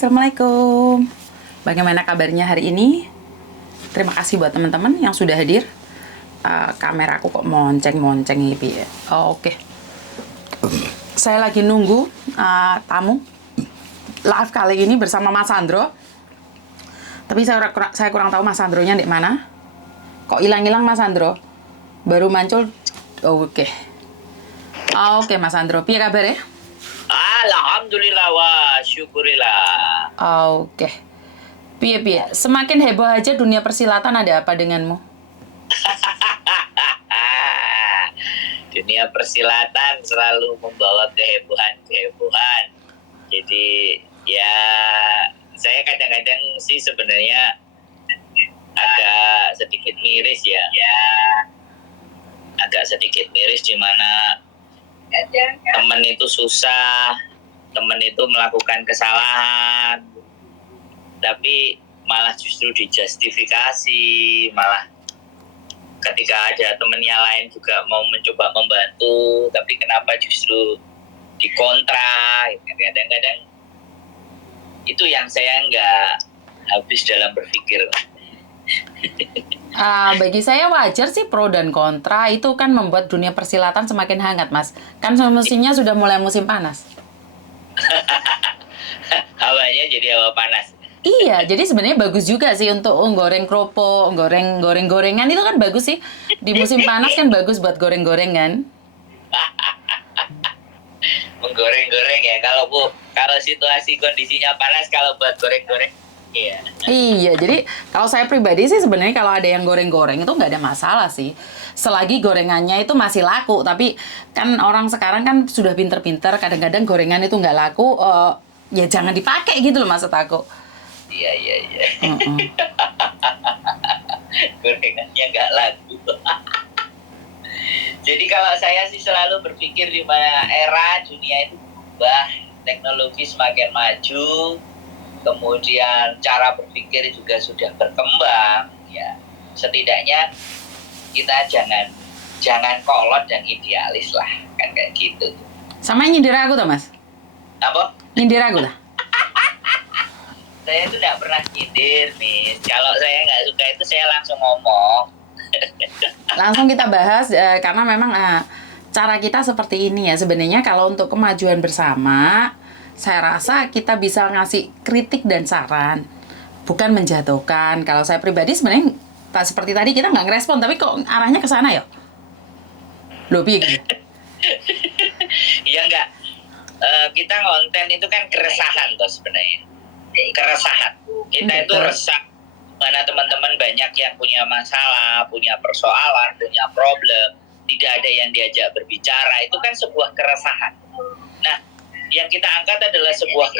Assalamualaikum. Bagaimana kabarnya hari ini? Terima kasih buat teman-teman yang sudah hadir. Kameraku kok monceng-monceng ini ya. Oke. Saya lagi nunggu tamu live kali ini bersama Mas Sandro. Tapi saya kurang tahu Mas Sandronya di mana. Kok hilang-hilang Mas Sandro? Baru muncul. Oke. Oke Mas Sandro, piye kabar ya? Alhamdulillah wa syukurillah. Oke. Piye. Semakin heboh aja dunia persilatan, ada apa denganmu? Dunia persilatan selalu membawa kehebohan. Jadi ya saya kadang-kadang sih sebenarnya agak sedikit miris ya. Agak sedikit miris di mana teman itu susah, teman itu melakukan kesalahan, tapi malah justru dijustifikasi, malah ketika ada temennya lain juga mau mencoba membantu, tapi kenapa justru dikontra. Kadang-kadang itu yang saya nggak habis dalam berpikir. Bagi saya wajar sih pro dan kontra, itu kan membuat dunia persilatan semakin hangat Mas. Kan semestinya sudah mulai musim panas. Hawanya jadi hawa panas. Iya, jadi sebenarnya bagus juga sih untuk goreng kerupuk, goreng-gorengan itu kan bagus sih. Di musim panas kan bagus buat goreng-gorengan. Menggoreng-goreng ya, kalau situasi kondisinya panas, kalau buat goreng-goreng iya. Iya, jadi kalau saya pribadi sih sebenarnya kalau ada yang goreng-goreng itu nggak ada masalah sih. Selagi gorengannya itu masih laku, tapi kan orang sekarang kan sudah pinter-pinter, kadang-kadang gorengan itu nggak laku, ya jangan dipakai gitu loh maksud aku. Iya. Gorengannya nggak laku. Jadi kalau saya sih selalu berpikir di mana era dunia itu berubah, teknologi semakin maju, kemudian cara berpikir juga sudah berkembang, ya setidaknya kita jangan kolot dan idealis lah, kan kayak gitu. Sama nyindir aku tuh Mas? Apa? Nyindir aku lah? Saya tuh nggak pernah nyindir, Miss. Kalau saya nggak suka itu saya langsung ngomong. Langsung kita bahas karena memang cara kita seperti ini ya. Sebenarnya kalau untuk kemajuan bersama, saya rasa kita bisa ngasih kritik dan saran, bukan menjatuhkan. Kalau saya pribadi sebenarnya seperti tadi kita nggak ngerespon, tapi kok arahnya ke sana ya? Loh, piye gitu? Iya nggak. Kita konten itu kan keresahan toh sebenarnya. Keresahan. Kita itu resah. Mana teman-teman banyak yang punya masalah, punya persoalan, punya problem, tidak ada yang diajak berbicara, itu kan sebuah keresahan. Nah, yang kita angkat adalah sebuah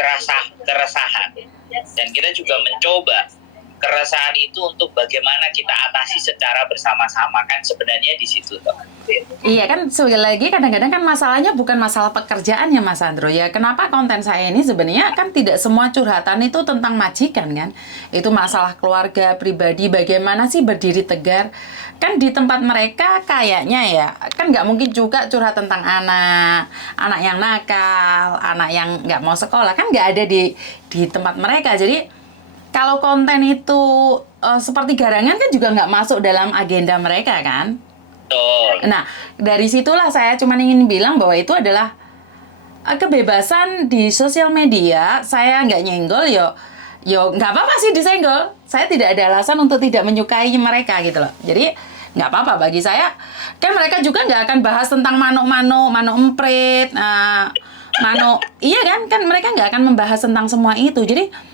keresahan. Dan kita juga mencoba keresahan itu untuk bagaimana kita atasi secara bersama-sama, kan sebenarnya di situ toh. Iya kan, sekali lagi kadang-kadang kan masalahnya bukan masalah pekerjaan ya Mas Sandro ya. Kenapa konten saya ini sebenarnya kan tidak semua curhatan itu tentang majikan kan. Itu masalah keluarga, pribadi, bagaimana sih berdiri tegar. Kan di tempat mereka kayaknya ya, kan nggak mungkin juga curhat tentang anak yang nakal, anak yang nggak mau sekolah, kan nggak ada di tempat mereka. Jadi kalau konten itu seperti garangan kan juga nggak masuk dalam agenda mereka kan. Betul. Nah, dari situlah saya cuma ingin bilang bahwa itu adalah kebebasan di sosial media. Saya nggak nyenggol, yo nggak apa-apa sih disenggol. Saya tidak ada alasan untuk tidak menyukai mereka gitu loh. Jadi nggak apa-apa bagi saya. Kan mereka juga nggak akan bahas tentang mano emprit, iya kan mereka nggak akan membahas tentang semua itu. Jadi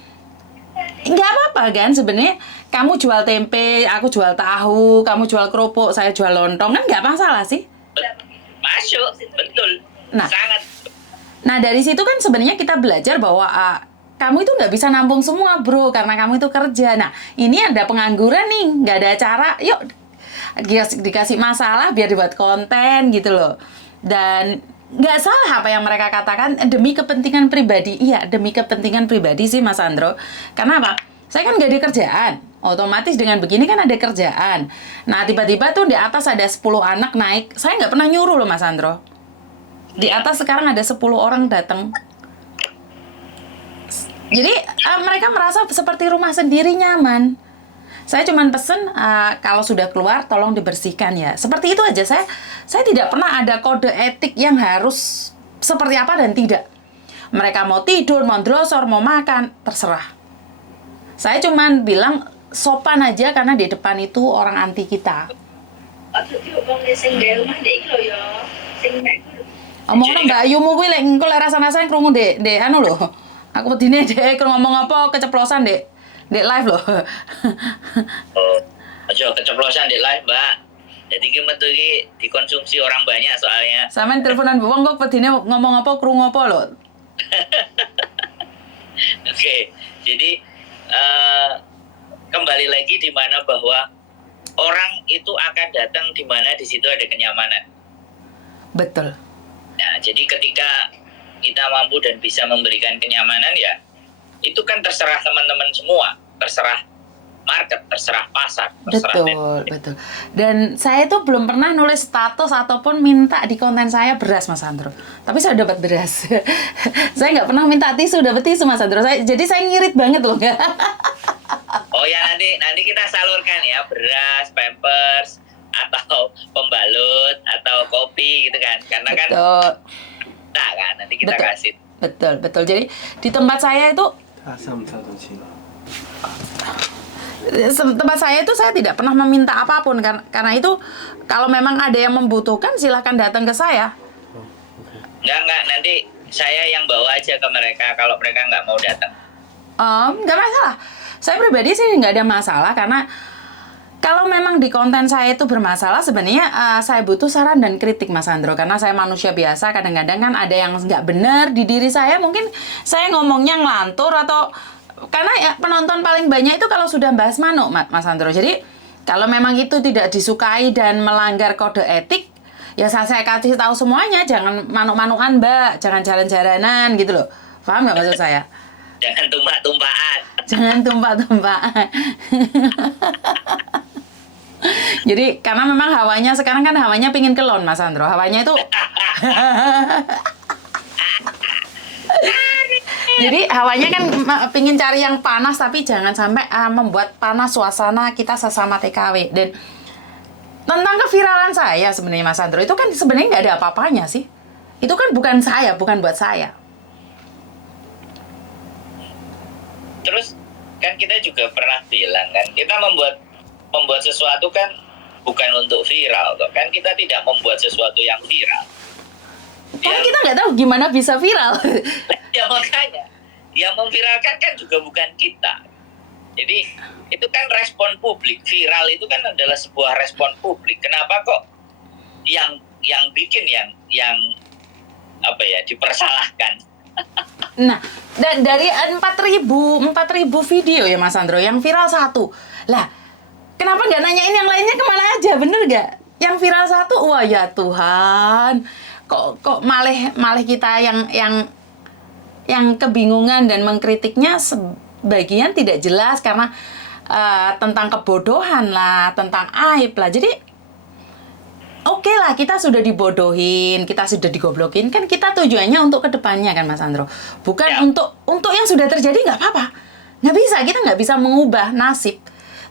nggak apa-apa kan sebenarnya, kamu jual tempe, aku jual tahu, kamu jual kerupuk, saya jual lontong, kan nggak masalah sih. Masuk, betul. Sangat. Nah dari situ kan sebenarnya kita belajar bahwa kamu itu nggak bisa nampung semua bro, karena kamu itu kerja. Nah ini ada pengangguran nih, nggak ada acara, yuk dikasih masalah biar dibuat konten gitu loh. Dan nggak salah apa yang mereka katakan demi kepentingan pribadi. Iya, demi kepentingan pribadi sih Mas Sandro. Karena apa? Saya kan nggak ada kerjaan. Otomatis dengan begini kan ada kerjaan. Nah, tiba-tiba tuh di atas ada 10 anak naik. Saya nggak pernah nyuruh loh Mas Sandro. Di atas sekarang ada 10 orang datang. Jadi mereka merasa seperti rumah sendiri, nyaman. Saya cuma pesen kalau sudah keluar tolong dibersihkan ya. Seperti itu aja. Saya tidak pernah ada kode etik yang harus seperti apa dan tidak. Mereka mau tidur, mau drosor, mau makan, terserah. Saya cuma bilang sopan aja karena di depan itu orang anti kita. Omongno Mbak Ayumu kuwi lek engko lek rasa-rasane krungu Dek anu lho. Aku wedine Dek ngomong apa keceplosan Dek live lho. Oh, aja keceplosan di live, Mbak. Jadi ki metu iki dikonsumsi orang banyak soalnya. Sampeyan teleponan wong kok wedine ngomong apa krungu apa lho. Oke, jadi kembali lagi di mana bahwa orang itu akan datang di mana di situ ada kenyamanan. Betul. Nah, jadi ketika kita mampu dan bisa memberikan kenyamanan ya, itu kan terserah teman-teman semua, terserah market, terserah pasar, terserah Betul. Dan saya tuh belum pernah nulis status ataupun minta di konten saya beras, Mas Andro. Tapi saya dapat beras. Saya nggak pernah minta tisu, dapat tisu, Mas Andro. Jadi saya ngirit banget loh. Oh ya, nanti kita salurkan ya, beras, pampers, atau pembalut, atau kopi gitu kan. Karena kan Betul. nah kan nanti kita Betul. kasih. Betul. Jadi di tempat saya itu saya tidak pernah meminta apapun karena itu kalau memang ada yang membutuhkan silahkan datang ke saya. Enggak, nanti saya yang bawa aja ke mereka kalau mereka nggak mau datang. Nggak masalah. Saya pribadi sih nggak ada masalah karena kalau memang di konten saya itu bermasalah sebenarnya saya butuh saran dan kritik, Mas Andro, karena saya manusia biasa. Kadang-kadang kan ada yang nggak benar di diri saya, mungkin saya ngomongnya ngelantur atau karena ya, penonton paling banyak itu kalau sudah bahas manuk, Mas Andro. Jadi kalau memang itu tidak disukai dan melanggar kode etik, ya saya kasih tahu semuanya, jangan manuk-manukan, Mbak, jangan jalan-jalanan gitu loh. Paham nggak maksud saya? Jangan tumpah-tumpahan. Jangan tumpah-tumpahan. Jadi karena memang hawanya sekarang kan hawanya pingin kelon, Mas Andro. Hawanya itu jadi hawanya kan pingin cari yang panas tapi jangan sampai membuat panas suasana kita sesama TKW. Dan tentang keviralan saya sebenarnya, Mas Andro, itu kan sebenarnya nggak ada apa-apanya sih. Itu kan bukan buat saya. Terus kan kita juga pernah bilang kan, kita membuat sesuatu kan bukan untuk viral, toh. Kan kita tidak membuat sesuatu yang viral. Kan kita nggak tahu gimana bisa viral. Ya makanya, yang memviralkan kan juga bukan kita. Jadi itu kan respon publik. Viral itu kan adalah sebuah respon publik. Kenapa kok yang bikin yang apa ya dipersalahkan? Nah, dari 4.000 video ya Mas Andro, yang viral 1. Lah, kenapa nggak nanyain yang lainnya kemana aja, bener nggak? Yang viral 1, wah ya Tuhan, kok malah kita yang kebingungan dan mengkritiknya sebagian tidak jelas karena tentang kebodohan lah, tentang aib lah. Jadi oke lah, kita sudah dibodohin, kita sudah digoblokin, kan kita tujuannya untuk kedepannya kan Mas Andro. Bukan Ya. untuk yang sudah terjadi nggak apa-apa. Kita nggak bisa mengubah nasib.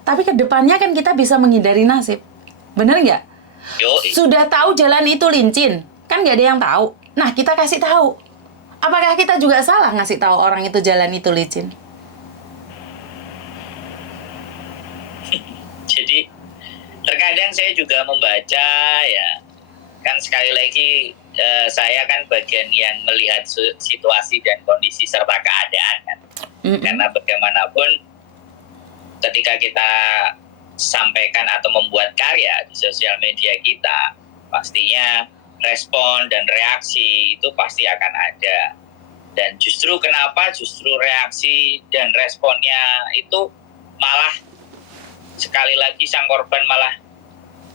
Tapi kedepannya kan kita bisa menghindari nasib. Bener nggak? Yoi. Sudah tahu jalan itu licin, kan nggak ada yang tahu. Nah, kita kasih tahu. Apakah kita juga salah ngasih tahu orang itu jalan itu licin? Jadi terkadang saya juga membaca ya, kan sekali lagi saya kan bagian yang melihat situasi dan kondisi serta keadaan kan. Karena bagaimanapun ketika kita sampaikan atau membuat karya di sosial media kita, pastinya respon dan reaksi itu pasti akan ada. Dan justru reaksi dan responnya itu malah sekali lagi sang korban malah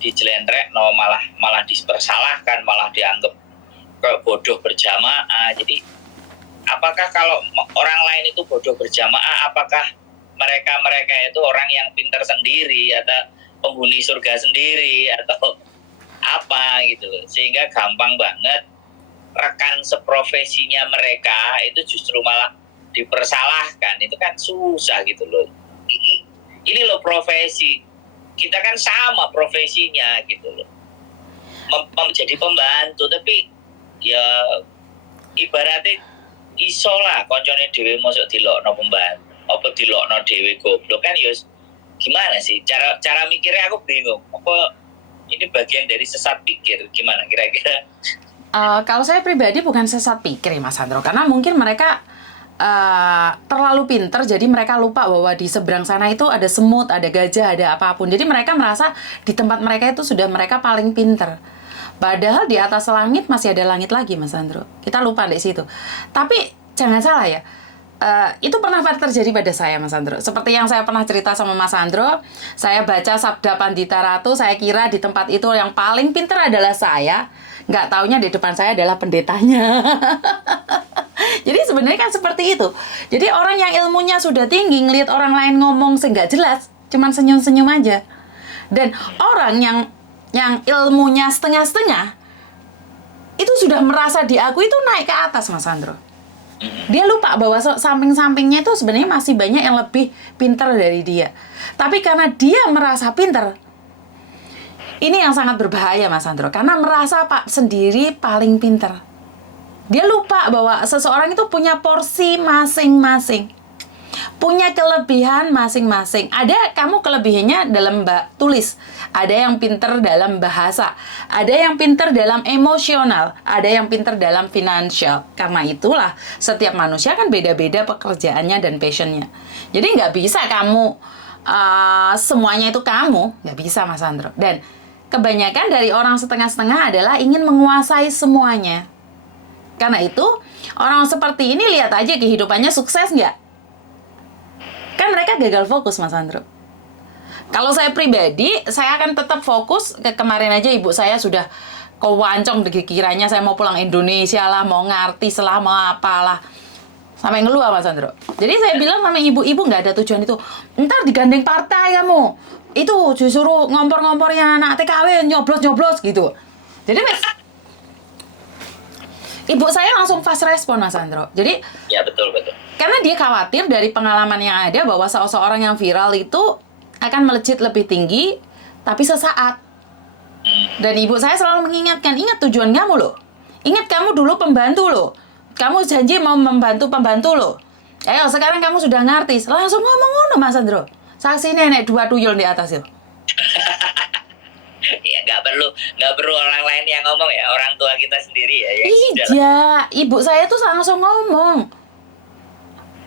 dijelentrekno, malah dipersalahkan, malah dianggap bodoh berjamaah. Jadi apakah kalau orang lain itu bodoh berjamaah, apakah mereka itu orang yang pintar sendiri atau penghuni surga sendiri atau apa gitu loh. Sehingga gampang banget rekan seprofesinya mereka itu justru malah dipersalahkan itu kan susah gitu loh. Ini loh profesi kita kan sama profesinya gitu loh, menjadi pembantu, tapi ya ibaratnya iso lah koncone dhewe mosok dilokno pembantu apa dilokno dhewe goblok kan ya gimana sih cara mikirnya aku bingung, apa ini bagian dari sesat pikir gimana kira-kira? Kalau saya pribadi bukan sesat pikir ya Mas Sandro, karena mungkin mereka terlalu pinter, jadi mereka lupa bahwa di seberang sana itu ada semut, ada gajah, ada apapun. Jadi mereka merasa di tempat mereka itu sudah mereka paling pinter. Padahal di atas langit masih ada langit lagi, Mas Sandro. Kita lupa di situ. Tapi jangan salah ya, itu pernah terjadi pada saya, Mas Sandro. Seperti yang saya pernah cerita sama Mas Sandro, saya baca Sabda Pandita Ratu, saya kira di tempat itu yang paling pinter adalah saya. Nggak taunya di depan saya adalah pendetanya. Jadi sebenarnya kan seperti itu. Jadi orang yang ilmunya sudah tinggi, ngelihat orang lain ngomong nggak jelas, cuman senyum-senyum aja. Dan orang yang ilmunya setengah-setengah, itu sudah merasa di aku itu naik ke atas, Mas Sandro. Dia lupa bahwa samping-sampingnya itu sebenarnya masih banyak yang lebih pintar dari dia. Tapi karena dia merasa pintar, ini yang sangat berbahaya, Mas Sandro. Karena merasa Pak sendiri paling pintar. Dia lupa bahwa seseorang itu punya porsi masing-masing. Punya kelebihan masing-masing. Ada kamu kelebihannya dalam tulis. Ada yang pinter dalam bahasa. Ada yang pinter dalam emosional. Ada yang pinter dalam finansial. Karena itulah setiap manusia kan beda-beda pekerjaannya dan passionnya. Jadi nggak bisa kamu semuanya itu kamu. Nggak bisa, Mas Sandro. Dan kebanyakan dari orang setengah-setengah adalah ingin menguasai semuanya. Karena itu, orang seperti ini lihat aja kehidupannya sukses nggak? Kan mereka gagal fokus, Mas Sandro. Kalau saya pribadi, saya akan tetap fokus. Kemarin aja ibu saya sudah kewancong kiranya saya mau pulang Indonesia lah, mau ngartis lah, mau apalah. Sampai ngeluh, Mas Sandro. Jadi saya bilang sama ibu-ibu nggak ada tujuan itu. Ntar digandeng partai kamu. Itu disuruh ngompor-ngompornya anak TKW, nyoblos-nyoblos gitu. Jadi ibu saya langsung fast respon, Mas Sandro. Jadi Ya betul. karena dia khawatir dari pengalaman yang ada bahwa seseorang yang viral itu akan melejit lebih tinggi, tapi sesaat. Dan ibu saya selalu mengingatkan, ingat tujuan kamu loh. Ingat kamu dulu pembantu loh. Kamu janji mau membantu pembantu loh. Ayo sekarang kamu sudah ngartis. Langsung ngomong ngono, Mas Sandro. Saksi nenek 2 tuyul di atas itu. Ya nggak perlu orang lain yang ngomong ya, orang tua kita sendiri ya. Iya, ibu saya tuh langsung ngomong.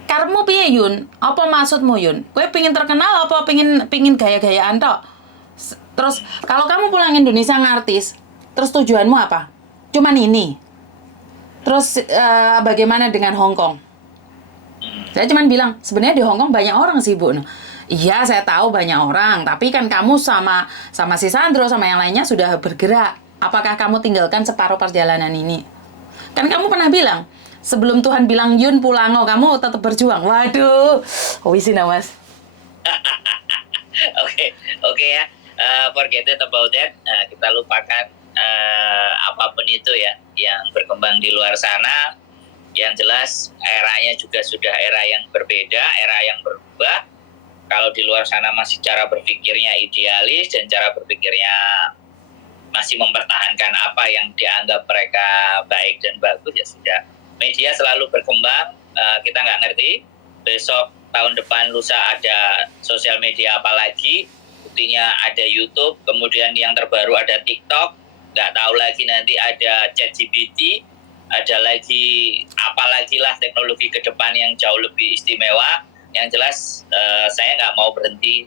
Karmu piye Yun? Apa maksudmu Yun? Kowe pingin terkenal apa pingin gaya-gayaan tok? Terus kalau kamu pulang Indonesia ngartis, terus tujuanmu apa? Cuman ini. Terus bagaimana dengan Hong Kong? Saya cuman bilang, sebenarnya di Hong Kong banyak orang sih, Bu. Iya, saya tahu banyak orang, tapi kan kamu sama si Sandro sama yang lainnya sudah bergerak. Apakah kamu tinggalkan separuh perjalanan ini? Kan kamu pernah bilang, sebelum Tuhan bilang Yun pulango, kamu tetap berjuang. Waduh, wisina Mas. Oke ya. Forget it about that. Kita lupakan apapun itu ya yang berkembang di luar sana. Yang jelas eranya juga sudah era yang berbeda, era yang berubah. Kalau di luar sana masih cara berpikirnya idealis dan cara berpikirnya masih mempertahankan apa yang dianggap mereka baik dan bagus, ya sudah. Media selalu berkembang, kita nggak ngerti. Besok, tahun depan, lusa ada sosial media apa lagi. Buktinya ada YouTube, kemudian yang terbaru ada TikTok. Nggak tahu lagi nanti ada ChatGPT, ada lagi apalagi lah teknologi ke depan yang jauh lebih istimewa. Yang jelas saya nggak mau berhenti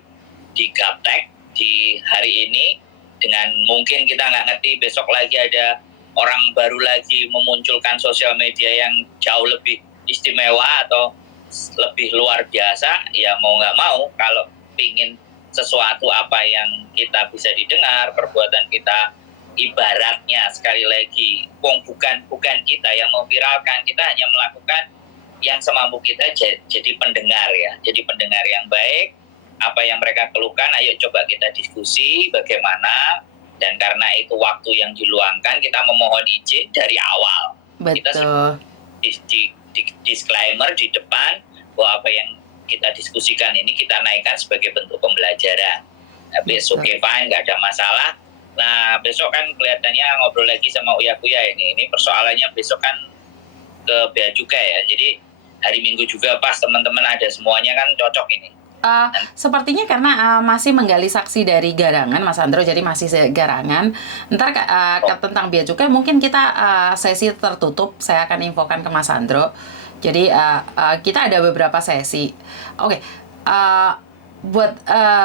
di gaptek di hari ini, dengan mungkin kita nggak ngerti besok lagi ada orang baru lagi memunculkan sosial media yang jauh lebih istimewa atau lebih luar biasa. Ya mau nggak mau, kalau pingin sesuatu apa yang kita bisa didengar, perbuatan kita ibaratnya sekali lagi bukan kita yang memviralkan, kita hanya melakukan yang semampu kita jadi pendengar ya, jadi pendengar yang baik. Apa yang mereka keluhkan, ayo coba kita diskusi bagaimana, dan karena itu waktu yang diluangkan, kita memohon izin dari awal. Betul. Kita disclaimer di depan bahwa apa yang kita diskusikan ini kita naikkan sebagai bentuk pembelajaran. Nah, besok fine, nggak ada masalah. Nah, besok kan kelihatannya ngobrol lagi sama Uya Kuya ini. Ini persoalannya besok kan ke Bea Cukai ya. Jadi hari Minggu juga pas teman-teman ada semuanya kan cocok ini. Sepertinya karena masih menggali saksi dari garangan, Mas Andro, jadi masih garangan. Ntar tentang Bea Cukai mungkin kita sesi tertutup, saya akan infokan ke Mas Andro. Jadi kita ada beberapa sesi. Oke,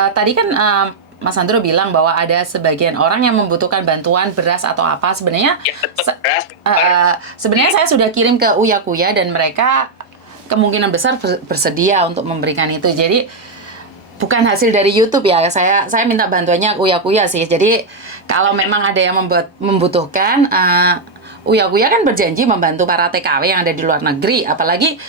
tadi kan Mas Andro bilang bahwa ada sebagian orang yang membutuhkan bantuan beras atau apa. Sebenarnya, Ya, betul, beras. sebenarnya saya sudah kirim ke Uya Kuya dan mereka kemungkinan besar bersedia untuk memberikan itu. Jadi bukan hasil dari YouTube ya, saya minta bantuannya Uya Kuya sih. Jadi kalau memang ada yang membutuhkan, Uya Kuya kan berjanji membantu para TKW yang ada di luar negeri, apalagi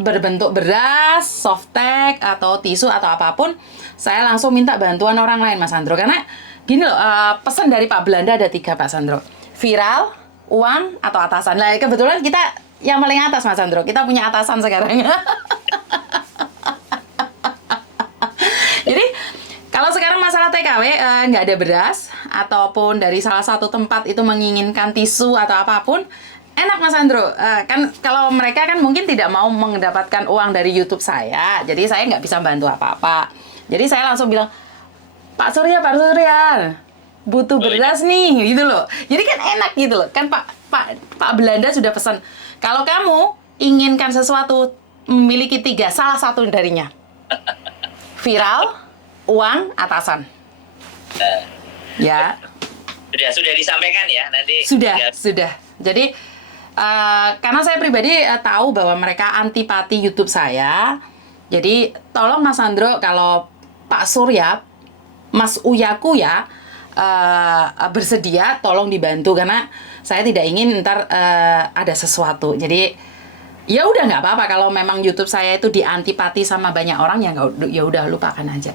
berbentuk beras, softtek atau tisu atau apapun, saya langsung minta bantuan orang lain, Mas Andro. Karena gini loh, pesan dari Pak Belanda ada 3, Pak Sandro. Viral, uang, atau atasan. Nah, kebetulan kita yang paling atas, Mas Andro. Kita punya atasan sekarang. Jadi kalau sekarang masalah TKW nggak ada beras ataupun dari salah satu tempat itu menginginkan tisu atau apapun, enak Mas Andro. Kan kalau mereka kan mungkin tidak mau mendapatkan uang dari YouTube saya, jadi saya nggak bisa bantu apa-apa. Jadi saya langsung bilang, Pak Surya, butuh beras nih, gitu loh. Jadi kan enak gitu loh. Kan Pak Belanda sudah pesan, kalau kamu inginkan sesuatu memiliki 3, salah satu darinya. Viral, uang, atasan. Ya. Sudah disampaikan ya nanti. Sudah. Jadi karena saya pribadi tahu bahwa mereka antipati YouTube saya. Jadi tolong Mas Andro, kalau Pak Surya, Mas Uya Kuya bersedia, tolong dibantu karena saya tidak ingin ntar ada sesuatu. Jadi ya udah nggak apa-apa kalau memang YouTube saya itu diantipati sama banyak orang, ya udah lupakan aja.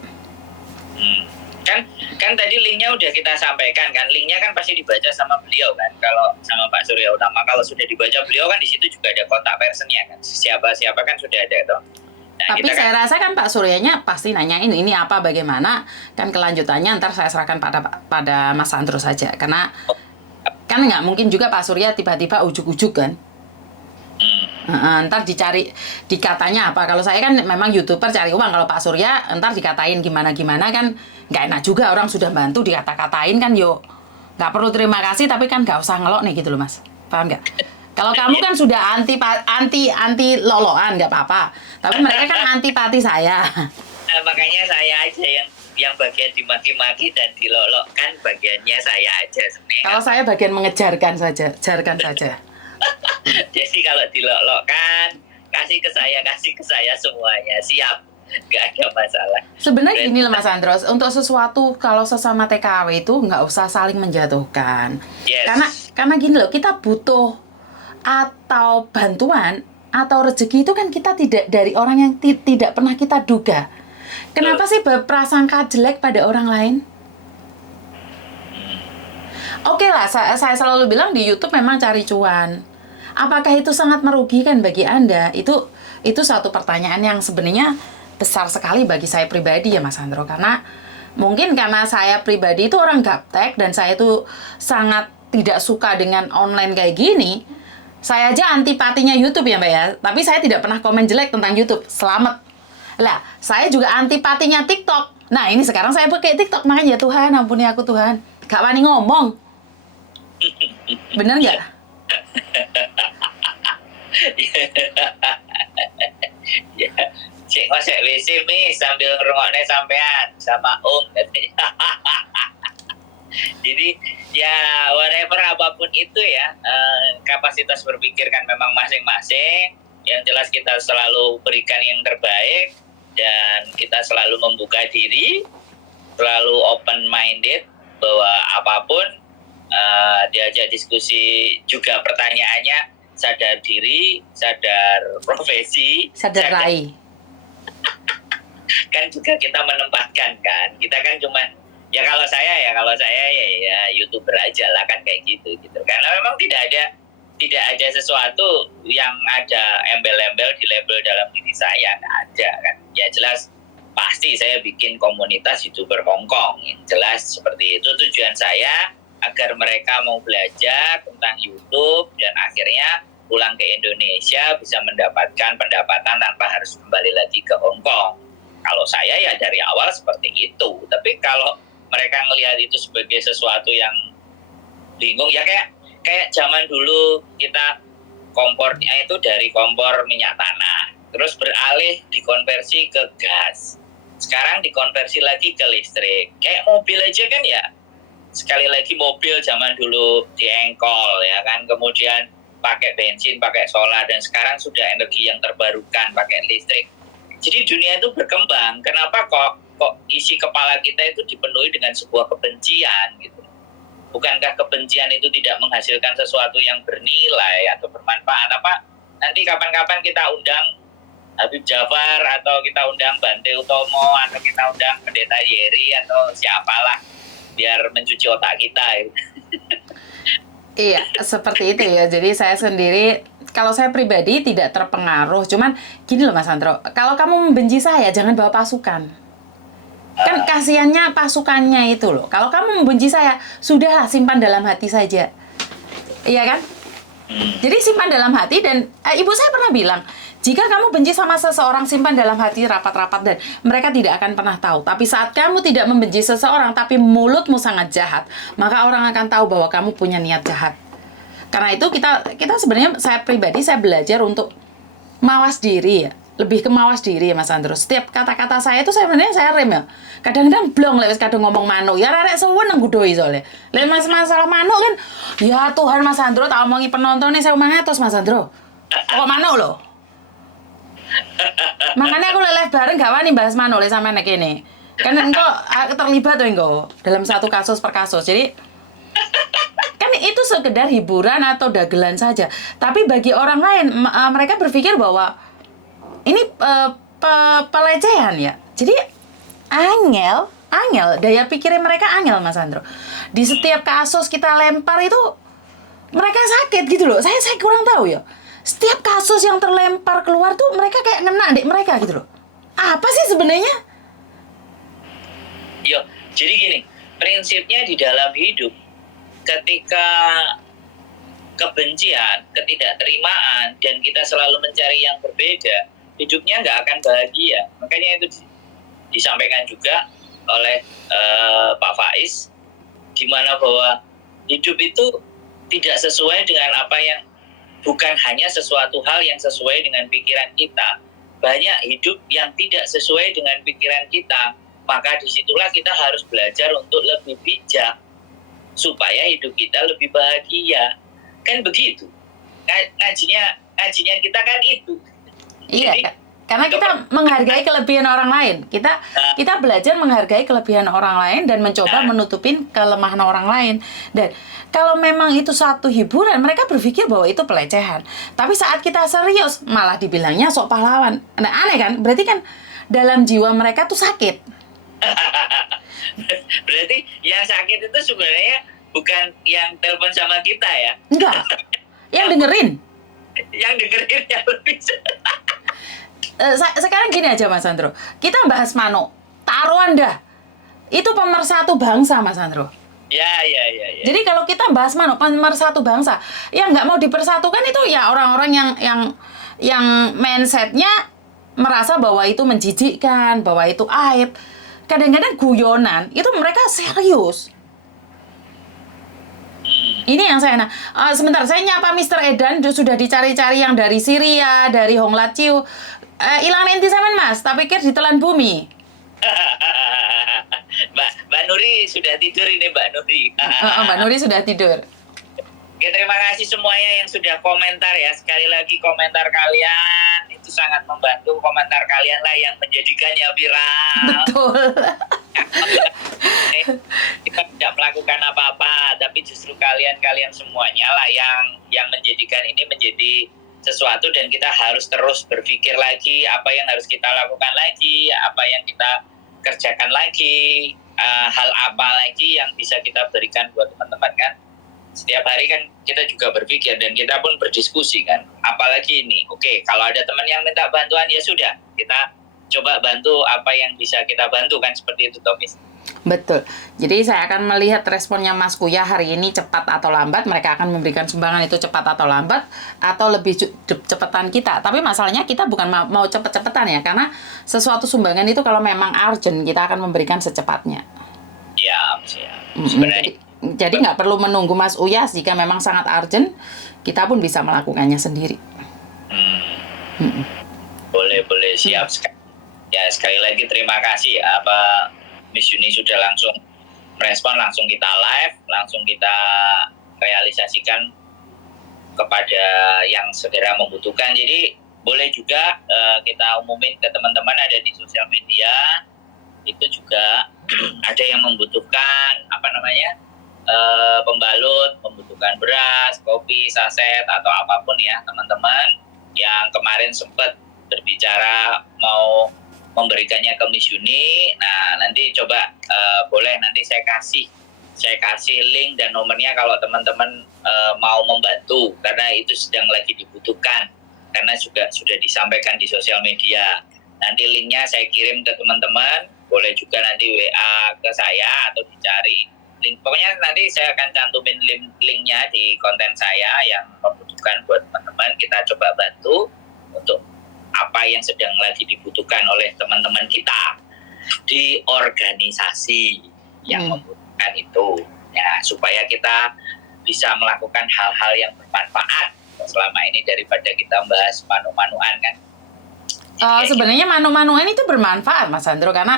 Kan tadi linknya udah kita sampaikan kan, linknya kan pasti dibaca sama beliau kan, kalau sama Pak Surya Utama. Kalau sudah dibaca beliau kan di situ juga ada kontak personnya kan, siapa kan sudah ada tuh. Nah, tapi saya rasa kan Pak Suryanya pasti nanyain ini apa, bagaimana, kan kelanjutannya ntar saya serahkan pada Mas Andro saja, karena kan nggak mungkin juga Pak Surya tiba-tiba ujuk-ujuk kan. Ntar dikatanya apa. Kalau saya kan memang YouTuber cari uang. Kalau Pak Surya ntar dikatain gimana-gimana kan nggak enak juga, orang sudah bantu dikata-katain kan, yuk nggak perlu terima kasih tapi kan nggak usah ngelok nih gitu loh Mas, paham nggak? Kalau kamu kan sudah anti loloan nggak apa-apa, tapi mereka kan antipati saya. Makanya saya aja yang bagian dimaki-maki dan dilolok kan bagiannya saya aja sebenarnya. Kalau saya bagian mengejarkan saja, jarkan saja. Jadi kalau dilolokkan, kasih ke saya semuanya, siap, nggak ada masalah. Sebenarnya gini loh Mas Andros, untuk sesuatu kalau sesama TKW itu nggak usah saling menjatuhkan. Yes. Karena gini loh, kita butuh atau bantuan atau rezeki itu kan kita tidak dari orang yang tidak pernah kita duga. Kenapa sih berprasangka jelek pada orang lain? Oke lah, saya selalu bilang di YouTube memang cari cuan. Apakah itu sangat merugikan bagi Anda? Itu satu pertanyaan yang sebenarnya besar sekali bagi saya pribadi ya Mas Andro. Karena mungkin karena saya pribadi itu orang gaptek dan saya itu sangat tidak suka dengan online kayak gini. Saya aja antipatinya YouTube ya Mbak ya. Tapi saya tidak pernah komen jelek tentang YouTube. Selamat. Lah, saya juga antipatinya TikTok. Nah ini sekarang saya pakai TikTok. Makanya ya Tuhan, ampuni aku Tuhan. Gak wani ngomong. Bener nggak? Ya, cek masuk WC nih sambil rungoknya sampean sama Jadi ya whatever apapun itu ya, kapasitas berpikir kan memang masing-masing. Yang jelas kita selalu berikan yang terbaik dan kita selalu membuka diri, selalu open minded bahwa apapun diajak diskusi juga pertanyaannya sadar diri, sadar profesi, sadar rai. Kan juga kita menempatkan kan, kita kan cuma ya kalau saya ya YouTuber aja lah kan kayak gitu karena memang tidak ada tidak ada sesuatu yang ada embel-embel di label dalam diri saya, nggak ada kan. Ya jelas pasti saya bikin komunitas YouTuber Hongkong, yang jelas seperti itu tujuan saya, agar mereka mau belajar tentang YouTube dan akhirnya pulang ke Indonesia bisa mendapatkan pendapatan tanpa harus kembali lagi ke Hongkong. Kalau saya ya dari awal seperti itu, tapi kalau mereka ngelihat itu sebagai sesuatu yang bingung, ya kayak zaman dulu kita kompornya itu dari kompor minyak tanah, terus beralih dikonversi ke gas, sekarang dikonversi lagi ke listrik. Kayak mobil aja kan ya, sekali lagi mobil zaman dulu diengkol ya kan, kemudian pakai bensin, pakai solar, dan sekarang sudah energi yang terbarukan pakai listrik. Jadi dunia itu berkembang. Kenapa kok isi kepala kita itu dipenuhi dengan sebuah kebencian gitu? Bukankah kebencian itu tidak menghasilkan sesuatu yang bernilai atau bermanfaat? Apa nanti kapan-kapan kita undang Habib Jafar, atau kita undang Bante Utomo, atau kita undang Pendeta Yeri atau siapalah, biar mencuci otak kita gitu. Iya, seperti itu ya. Jadi saya sendiri, kalau saya pribadi tidak terpengaruh. Cuman gini loh Mas Andro, kalau kamu membenci saya, jangan bawa pasukan. Kan kasihannya pasukannya itu loh. Kalau kamu membenci saya, sudahlah simpan dalam hati saja. Iya kan? Jadi simpan dalam hati, dan ibu saya pernah bilang, jika kamu benci sama seseorang, simpan dalam hati rapat-rapat dan mereka tidak akan pernah tahu. Tapi saat kamu tidak membenci seseorang, tapi mulutmu sangat jahat, maka orang akan tahu bahwa kamu punya niat jahat. Karena itu kita sebenarnya, saya pribadi, saya belajar untuk mawas diri ya. Lebih ke mawas diri ya Mas Andro. Setiap kata-kata saya itu sebenarnya saya rem ya. Kadang-kadang blong lewat kadang ngomong manuk. Ya rarek suwen nang gudoi soalnya. Lewat masalah manuk kan, ya Tuhan Mas Andro, tak omongi penontonnya saya mangatos Mas Andro. Kok manuk loh. Makanya aku live bareng gak wani bahas manuk le sama nek ini. Kan engko terlibat tuh engko dalam satu kasus per kasus. Jadi kan itu sekedar hiburan atau dagelan saja. Tapi bagi orang lain mereka berpikir bahwa ini pelecehan ya. Jadi angel, daya pikirnya mereka angel Mas Andro. Di setiap kasus kita lempar itu mereka sakit gitu loh. Saya kurang tahu ya. Setiap kasus yang terlempar keluar tuh mereka kayak ngena dek mereka gitu loh. Apa sih sebenarnya? Yo, jadi gini, prinsipnya di dalam hidup, ketika kebencian, ketidakterimaan, dan kita selalu mencari yang berbeda, hidupnya nggak akan bahagia. Makanya itu disampaikan juga oleh Pak Faiz, di mana bahwa hidup itu tidak sesuai dengan apa yang, bukan hanya sesuatu hal yang sesuai dengan pikiran kita. Banyak hidup yang tidak sesuai dengan pikiran kita. Maka disitulah kita harus belajar untuk lebih bijak, supaya hidup kita lebih bahagia. Kan begitu. Ngajinya kita kan itu. Iya, Jadi, karena kita menghargai kelebihan orang lain. Kita belajar menghargai kelebihan orang lain dan mencoba menutupin kelemahan orang lain. Dan kalau memang itu satu hiburan, mereka berpikir bahwa itu pelecehan. Tapi saat kita serius, malah dibilangnya sok pahlawan. Nah, aneh kan? Berarti kan dalam jiwa mereka tuh sakit. berarti yang sakit itu sebenarnya bukan yang telepon sama kita ya. Enggak. Yang dengerin. Yang dengerin yang lebih. Sekarang gini aja Mas Andro. Kita bahas manuk. Taruhan dah. Itu pemersatu bangsa Mas Andro. Ya. Jadi kalau kita bahas manuk pemersatu bangsa, yang nggak mau dipersatukan itu ya orang-orang yang mindsetnya merasa bahwa itu menjijikkan, bahwa itu aib. Kadang-kadang guyonan, itu mereka serius. Ini yang saya sebentar, saya nyapa Mr. Edan, sudah dicari-cari yang dari Syria, dari Hong Laciu. Hilang nanti sama Mas, tak pikir ditelan bumi. Mbak Nuri sudah tidur ini Mbak Nuri. Mbak Nuri sudah tidur. Oke, terima kasih semuanya yang sudah komentar ya. Sekali lagi komentar kalian itu sangat membantu. Komentar kalian lah yang menjadikannya viral. Betul. Kita tidak melakukan apa-apa, tapi justru kalian semuanya lah yang menjadikan ini menjadi sesuatu, dan kita harus terus berpikir lagi apa yang harus kita lakukan lagi, apa yang kita kerjakan lagi, hal apa lagi yang bisa kita berikan buat teman-teman kan. setiap hari kan kita juga berpikir dan kita pun berdiskusi kan. Apalagi ini, oke, kalau ada teman yang minta bantuan ya sudah, kita coba bantu apa yang bisa kita bantu kan, seperti itu Tomis. Betul. Jadi saya akan melihat responnya Mas Kuya hari ini cepat atau lambat. Mereka akan memberikan sumbangan itu cepat atau lambat, atau lebih cepetan kita. Tapi masalahnya kita bukan mau cepet-cepetan ya, karena sesuatu sumbangan itu kalau memang urgent, kita akan memberikan secepatnya. Siap. Sebenarnya Jadi nggak perlu menunggu Mas Uya. Jika memang sangat urgent, kita pun bisa melakukannya sendiri. Boleh siap sekali. Ya sekali lagi terima kasih ya, Miss Yuni sudah langsung merespon, langsung kita live, langsung kita realisasikan kepada yang segera membutuhkan. Jadi boleh juga kita umumin ke teman-teman ada di sosial media, itu juga ada yang membutuhkan pembalut, membutuhkan beras, kopi, saset atau apapun ya teman-teman yang kemarin sempat berbicara mau memberikannya ke Miss Yuni. Nah, nanti coba boleh nanti saya kasih link dan nomornya kalau teman-teman mau membantu, karena itu sedang lagi dibutuhkan, karena juga sudah disampaikan di sosial media. Nanti linknya saya kirim ke teman-teman, boleh juga nanti WA ke saya atau dicari link. Pokoknya nanti saya akan cantumin linknya di konten saya yang membutuhkan buat teman-teman. Kita coba bantu untuk apa yang sedang lagi dibutuhkan oleh teman-teman kita di organisasi yang membutuhkan itu ya, supaya kita bisa melakukan hal-hal yang bermanfaat selama ini daripada kita membahas manu-manuan kan. Sebenarnya manu-manuan itu bermanfaat Mas Sandro, karena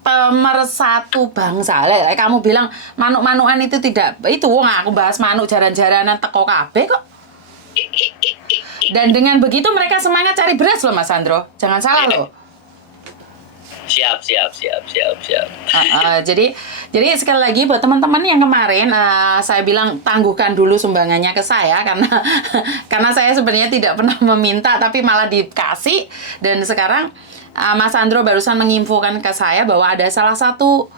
pemersatu bangsa. Kamu bilang manu-manuan itu tidak, itu aku bahas manuk jaran-jaranan teko kabeh kok. Dan dengan begitu mereka semangat cari beras loh Mas Sandro. Jangan salah loh. Siap. Jadi sekali lagi buat teman-teman yang kemarin saya bilang tangguhkan dulu sumbangannya ke saya, karena saya sebenarnya tidak pernah meminta tapi malah dikasih. Dan sekarang Mas Sandro barusan menginfokan ke saya bahwa ada salah satu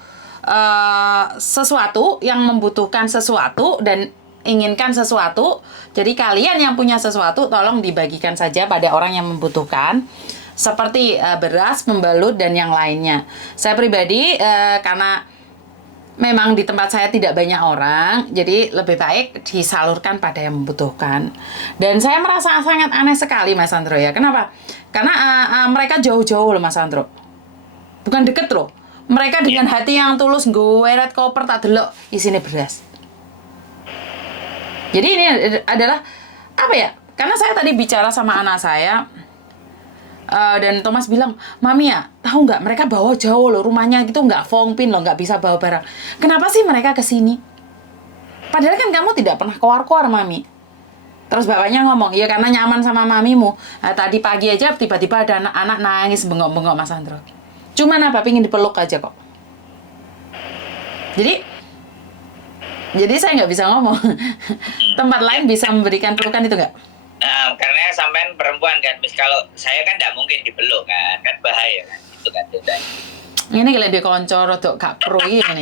sesuatu yang membutuhkan sesuatu dan inginkan sesuatu. Jadi kalian yang punya sesuatu tolong dibagikan saja pada orang yang membutuhkan, seperti beras, pembalut dan yang lainnya. Saya pribadi karena memang di tempat saya tidak banyak orang, jadi lebih baik disalurkan pada yang membutuhkan. Dan saya merasa sangat aneh sekali Mas Sandro ya. Kenapa? Karena mereka jauh-jauh loh Mas Sandro. Bukan deket loh. Mereka dengan hati yang tulus ngeweret koper tak delok isinya beras. Jadi ini adalah apa ya? Karena saya tadi bicara sama anak saya dan Thomas bilang, Mami ya, tahu nggak mereka bawa jauh loh, rumahnya gitu nggak fongpin loh, nggak bisa bawa barang. Kenapa sih mereka kesini? Padahal kan kamu tidak pernah keluar-keluar Mami. Terus bapaknya ngomong, ya karena nyaman sama mamimu. Tadi pagi aja tiba-tiba ada anak-anak nangis bengok-bengok Mas Sandro. Cuman apa, pingin dipeluk aja kok. Jadi saya nggak bisa ngomong. Tempat lain bisa memberikan pelukan itu nggak? Nah, karena sampean perempuan kan, kalau saya kan nggak mungkin dipeluk kan bahaya kan, itu kan ceritanya. Ini kalian di konco rodok gak pro ini.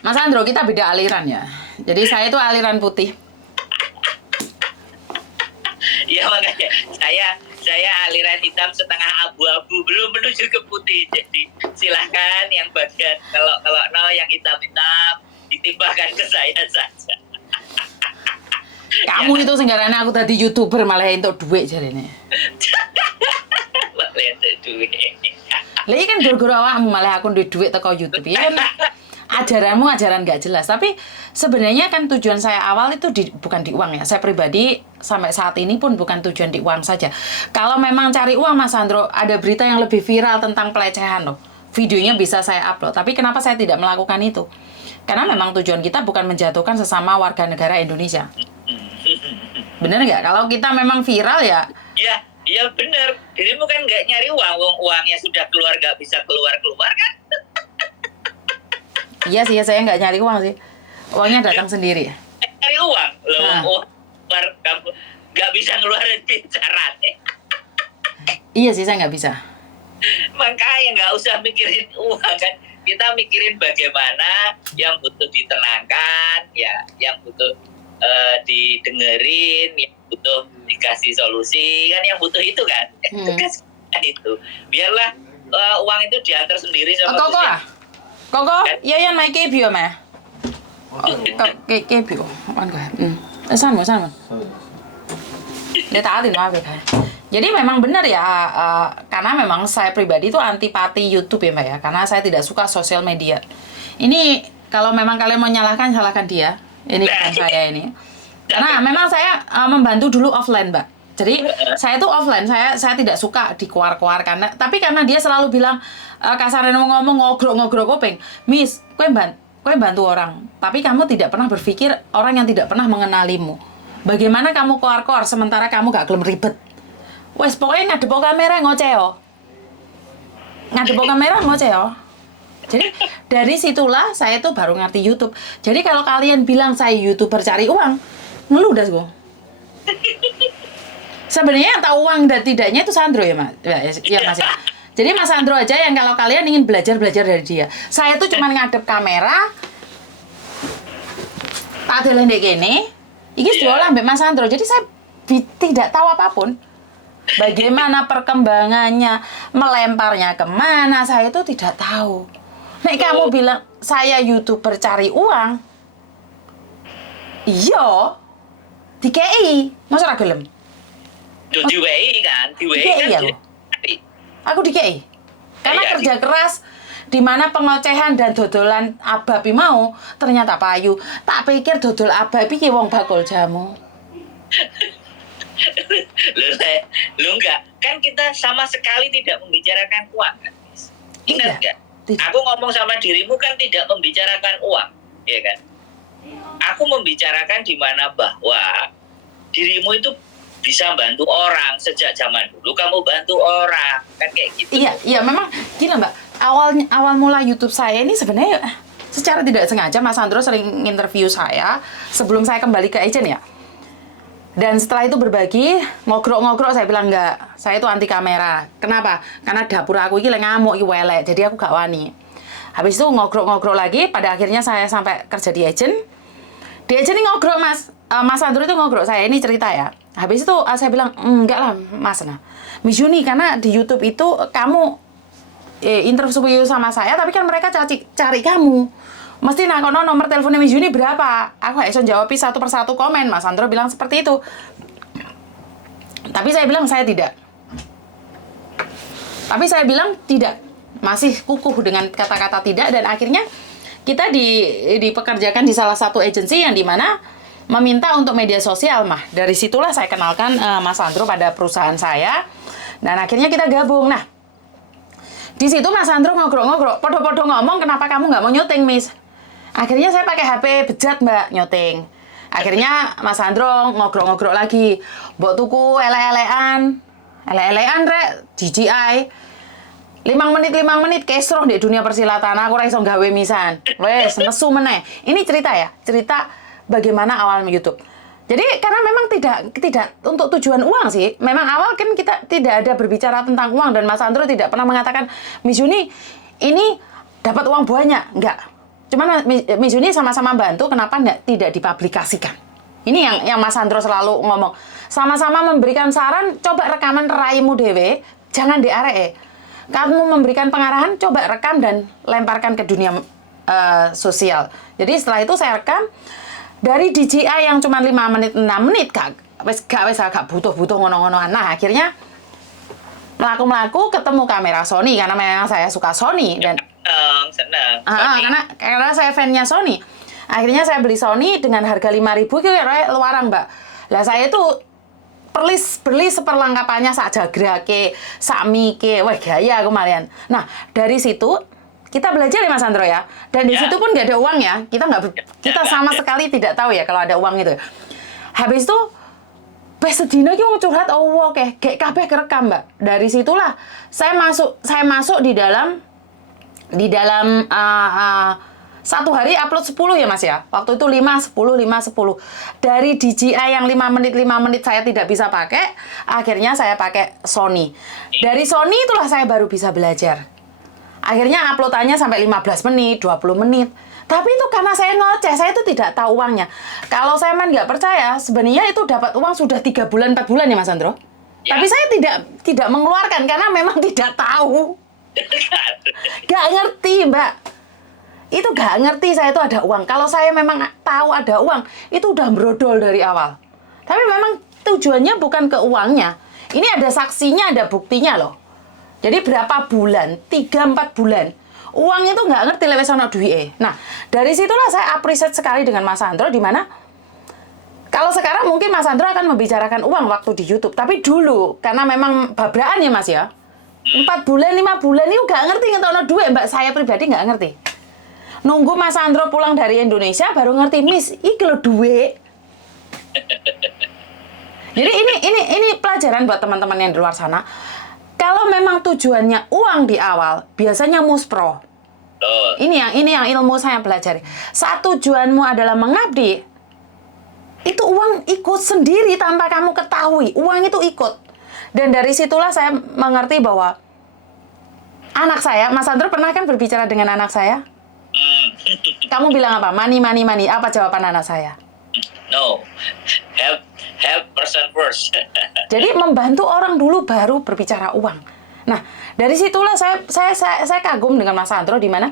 Mas Sandro, kita beda aliran ya. Jadi saya itu aliran putih. Ya makanya saya aliran hitam setengah abu-abu, belum menuju ke putih. Jadi silahkan yang bagian kalau yang hitam-hitam ditimbahkan ke saya saja. Kamu itu senggaranya aku tadi YouTuber malah untuk duit jarene. Malah untuk duit. Lah kan gara-gara awakmu malah aku duit teko YouTube. Ya kan ajaranmu ajaran gak jelas. Tapi sebenarnya kan tujuan saya awal itu bukan di uang ya. Saya pribadi sampai saat ini pun bukan tujuan di uang saja. Kalau memang cari uang Mas Sandro, ada berita yang lebih viral tentang pelecehan loh. Videonya bisa saya upload. Tapi kenapa saya tidak melakukan itu? Karena memang tujuan kita bukan menjatuhkan sesama warga negara Indonesia. Bener nggak? Kalau kita memang viral ya? Iya bener. Dirimu kan nggak nyari uangnya sudah keluar nggak bisa keluar kan? Iya sih, saya nggak nyari uang sih. Uangnya datang sendiri. Nyari uang loh, kamu nggak bisa ngeluarin bicara. Iya sih, saya nggak bisa. Makanya nggak usah mikirin uang kan. kita mikirin bagaimana yang butuh ditenangkan, ya, yang butuh didengerin, yang butuh dikasih solusi, kan yang butuh itu kan. Itu. Biarlah uang itu diantar sendiri sama Koko Gusti. ah? Koko, Kan? iya mai kebio mah. Kebio, an gue. San. Dia taatin maaf ya. Jadi memang benar ya, karena memang saya pribadi itu antipati YouTube ya Mbak ya, karena saya tidak suka sosial media. Ini kalau memang kalian mau nyalahkan, salahkan dia. Ini bukan saya ini. Karena memang saya membantu dulu offline Mbak. Jadi saya tuh offline, saya tidak suka dikuar-kuar tapi karena dia selalu bilang kasarnya ngomong ngogrok kuping, Miss, kowe bantu orang, tapi kamu tidak pernah berpikir orang yang tidak pernah mengenalimu. Bagaimana kamu kuar-kuar sementara kamu gak gelem ribet. Wes pokoknya ngadep kamera ngoceo. Jadi dari situlah saya tuh baru ngerti YouTube. Jadi kalau kalian bilang saya YouTuber cari uang, ngeluh dah gue. Sebenarnya yang tahu uang dan tidaknya itu Sandro ya Mas. Ya Mas ya. Jadi Mas Sandro aja yang kalau kalian ingin belajar dari dia. Saya tuh cuma ngadep kamera, tak ada lendek gini. Iki jualan Mbak Mas Sandro. Jadi saya tidak tahu apapun. Bagaimana perkembangannya, melemparnya kemana, saya itu tidak tahu. Nek kamu bilang saya YouTuber cari uang, iya, dikei, masa ra gelem? Di WI kan, di WI kan. Iya, aku dikei. Karena Iya, kerja keras, di mana pengocehan dan dodolan ababi mau, ternyata payu. Tak pikir dodol ababi ki wong bakul jamu. Lu enggak, kan kita sama sekali tidak membicarakan uang kan? Ingat enggak? Aku ngomong sama dirimu kan tidak membicarakan uang, ya kan? Aku membicarakan di mana bahwa dirimu itu bisa bantu orang. Sejak zaman dulu kamu bantu orang, kan kayak gitu. Iya, memang gini Mbak. Awal mula YouTube saya ini sebenarnya secara tidak sengaja Mas Sandro sering interview saya sebelum saya kembali ke agent ya. Dan setelah itu berbagi, ngobrol saya bilang enggak, saya itu anti kamera. Kenapa? Karena dapur aku ini ngamuk, ini welek, jadi aku gak wani. Habis itu ngobrol lagi, pada akhirnya saya sampai kerja di agent. Di agent ini ngobrol Mas Sandro itu ngobrol, saya ini cerita ya. Habis itu saya bilang, enggak lah Mas, Miss Yuni, karena di YouTube itu kamu interview sama saya, tapi kan mereka cari kamu. Mesti nakono nomor teleponnya Miss Yuni berapa? Aku gak bisa jawab satu persatu komen. Mas Sandro bilang seperti itu. Tapi saya bilang saya tidak. Masih kukuh dengan kata-kata tidak. Dan akhirnya kita dipekerjakan di salah satu agensi yang dimana meminta untuk media sosial mah. Dari situlah saya kenalkan Mas Sandro pada perusahaan saya. Dan akhirnya kita gabung. Nah, di situ Mas Sandro ngobrol-ngobrol. Podo-podo ngomong, kenapa kamu nggak mau nyuting, Miss? Akhirnya saya pakai HP bejat Mbak nyuting. Akhirnya Mas Sandro ngobrol-ngobrol lagi. Mbok tuku elek-elekan rek DJI. 5 menit kesroh di dunia persilatan. Aku ra iso gawe misan. Wes nesu meneh. Ini cerita bagaimana awal YouTube. Jadi karena memang tidak untuk tujuan uang sih. Memang awal kan kita tidak ada berbicara tentang uang dan Mas Sandro tidak pernah mengatakan Miss Yuni ini dapat uang banyak, enggak. Cuman Miss Yuni sama-sama bantu, kenapa tidak dipublikasikan? Ini yang Mas Sandro selalu ngomong. Sama-sama memberikan saran, coba rekaman raimu dewe, jangan diareke. Kamu memberikan pengarahan, coba rekam dan lemparkan ke dunia sosial. Jadi setelah itu saya rekam dari DJI yang cuma 5 menit, 6 menit, gak butuh ngono-ngonoan. Nah, akhirnya melaku ketemu kamera Sony karena memang saya suka Sony dan senang. Karena saya fansnya Sony. Akhirnya saya beli Sony dengan harga 5.000 kira luaran, Mbak. Lah saya itu beli seperlengkapannya sak jagrake, sak mike, wah gaya aku malian. Nah, dari situ kita belajar ya Mas Sandro ya. Dan di situ pun nggak ada uang ya. Kita sama sekali tidak tahu ya kalau ada uang itu. Habis itu sedina ki wong curhat kayak kabeh kerekam, Mbak. Dari situlah saya masuk di dalam satu hari upload 10 ya Mas ya. Waktu itu 5, 10. Dari DJI yang 5 menit saya tidak bisa pakai, akhirnya saya pakai Sony. Dari Sony itulah saya baru bisa belajar. Akhirnya uploadannya sampai 15 menit, 20 menit. Tapi itu karena saya ngoceh, saya itu tidak tahu uangnya. Kalau saya nggak percaya, sebenarnya itu dapat uang sudah 3 bulan, 4 bulan ya Mas Andro. Ya. Tapi saya tidak mengeluarkan karena memang tidak tahu. Gak ngerti Mbak. Itu gak ngerti saya itu ada uang. Kalau saya memang tahu ada uang, itu udah brodol dari awal. Tapi memang tujuannya bukan ke uangnya. Ini ada saksinya, ada buktinya loh. Jadi berapa bulan? 3-4 bulan. Uang itu nggak ngerti lewat sono duit. Nah, dari situlah saya appreciate sekali dengan Mas Andro, di mana kalau sekarang mungkin Mas Andro akan membicarakan uang waktu di YouTube. Tapi dulu, karena memang babraan ya Mas ya, 4 bulan, 5 bulan itu nggak ngerti ngetokno duit. Mbak, saya pribadi nggak ngerti. Nunggu Mas Andro pulang dari Indonesia, baru ngerti, Miss, iki lho duit. Jadi ini pelajaran buat teman-teman yang di luar sana. Kalau memang tujuannya uang di awal, biasanya muspro. Ini yang ilmu saya pelajari. Saat tujuanmu adalah mengabdi, itu uang ikut sendiri tanpa kamu ketahui. Uang itu ikut. Dan dari situlah saya mengerti bahwa anak saya, Mas Andro pernah kan berbicara dengan anak saya? Kamu bilang apa? Money, money, money. Apa jawaban anak saya? No, help person first. Jadi membantu orang dulu baru berbicara uang. Nah, dari situlah saya kagum dengan Mas Andro, di mana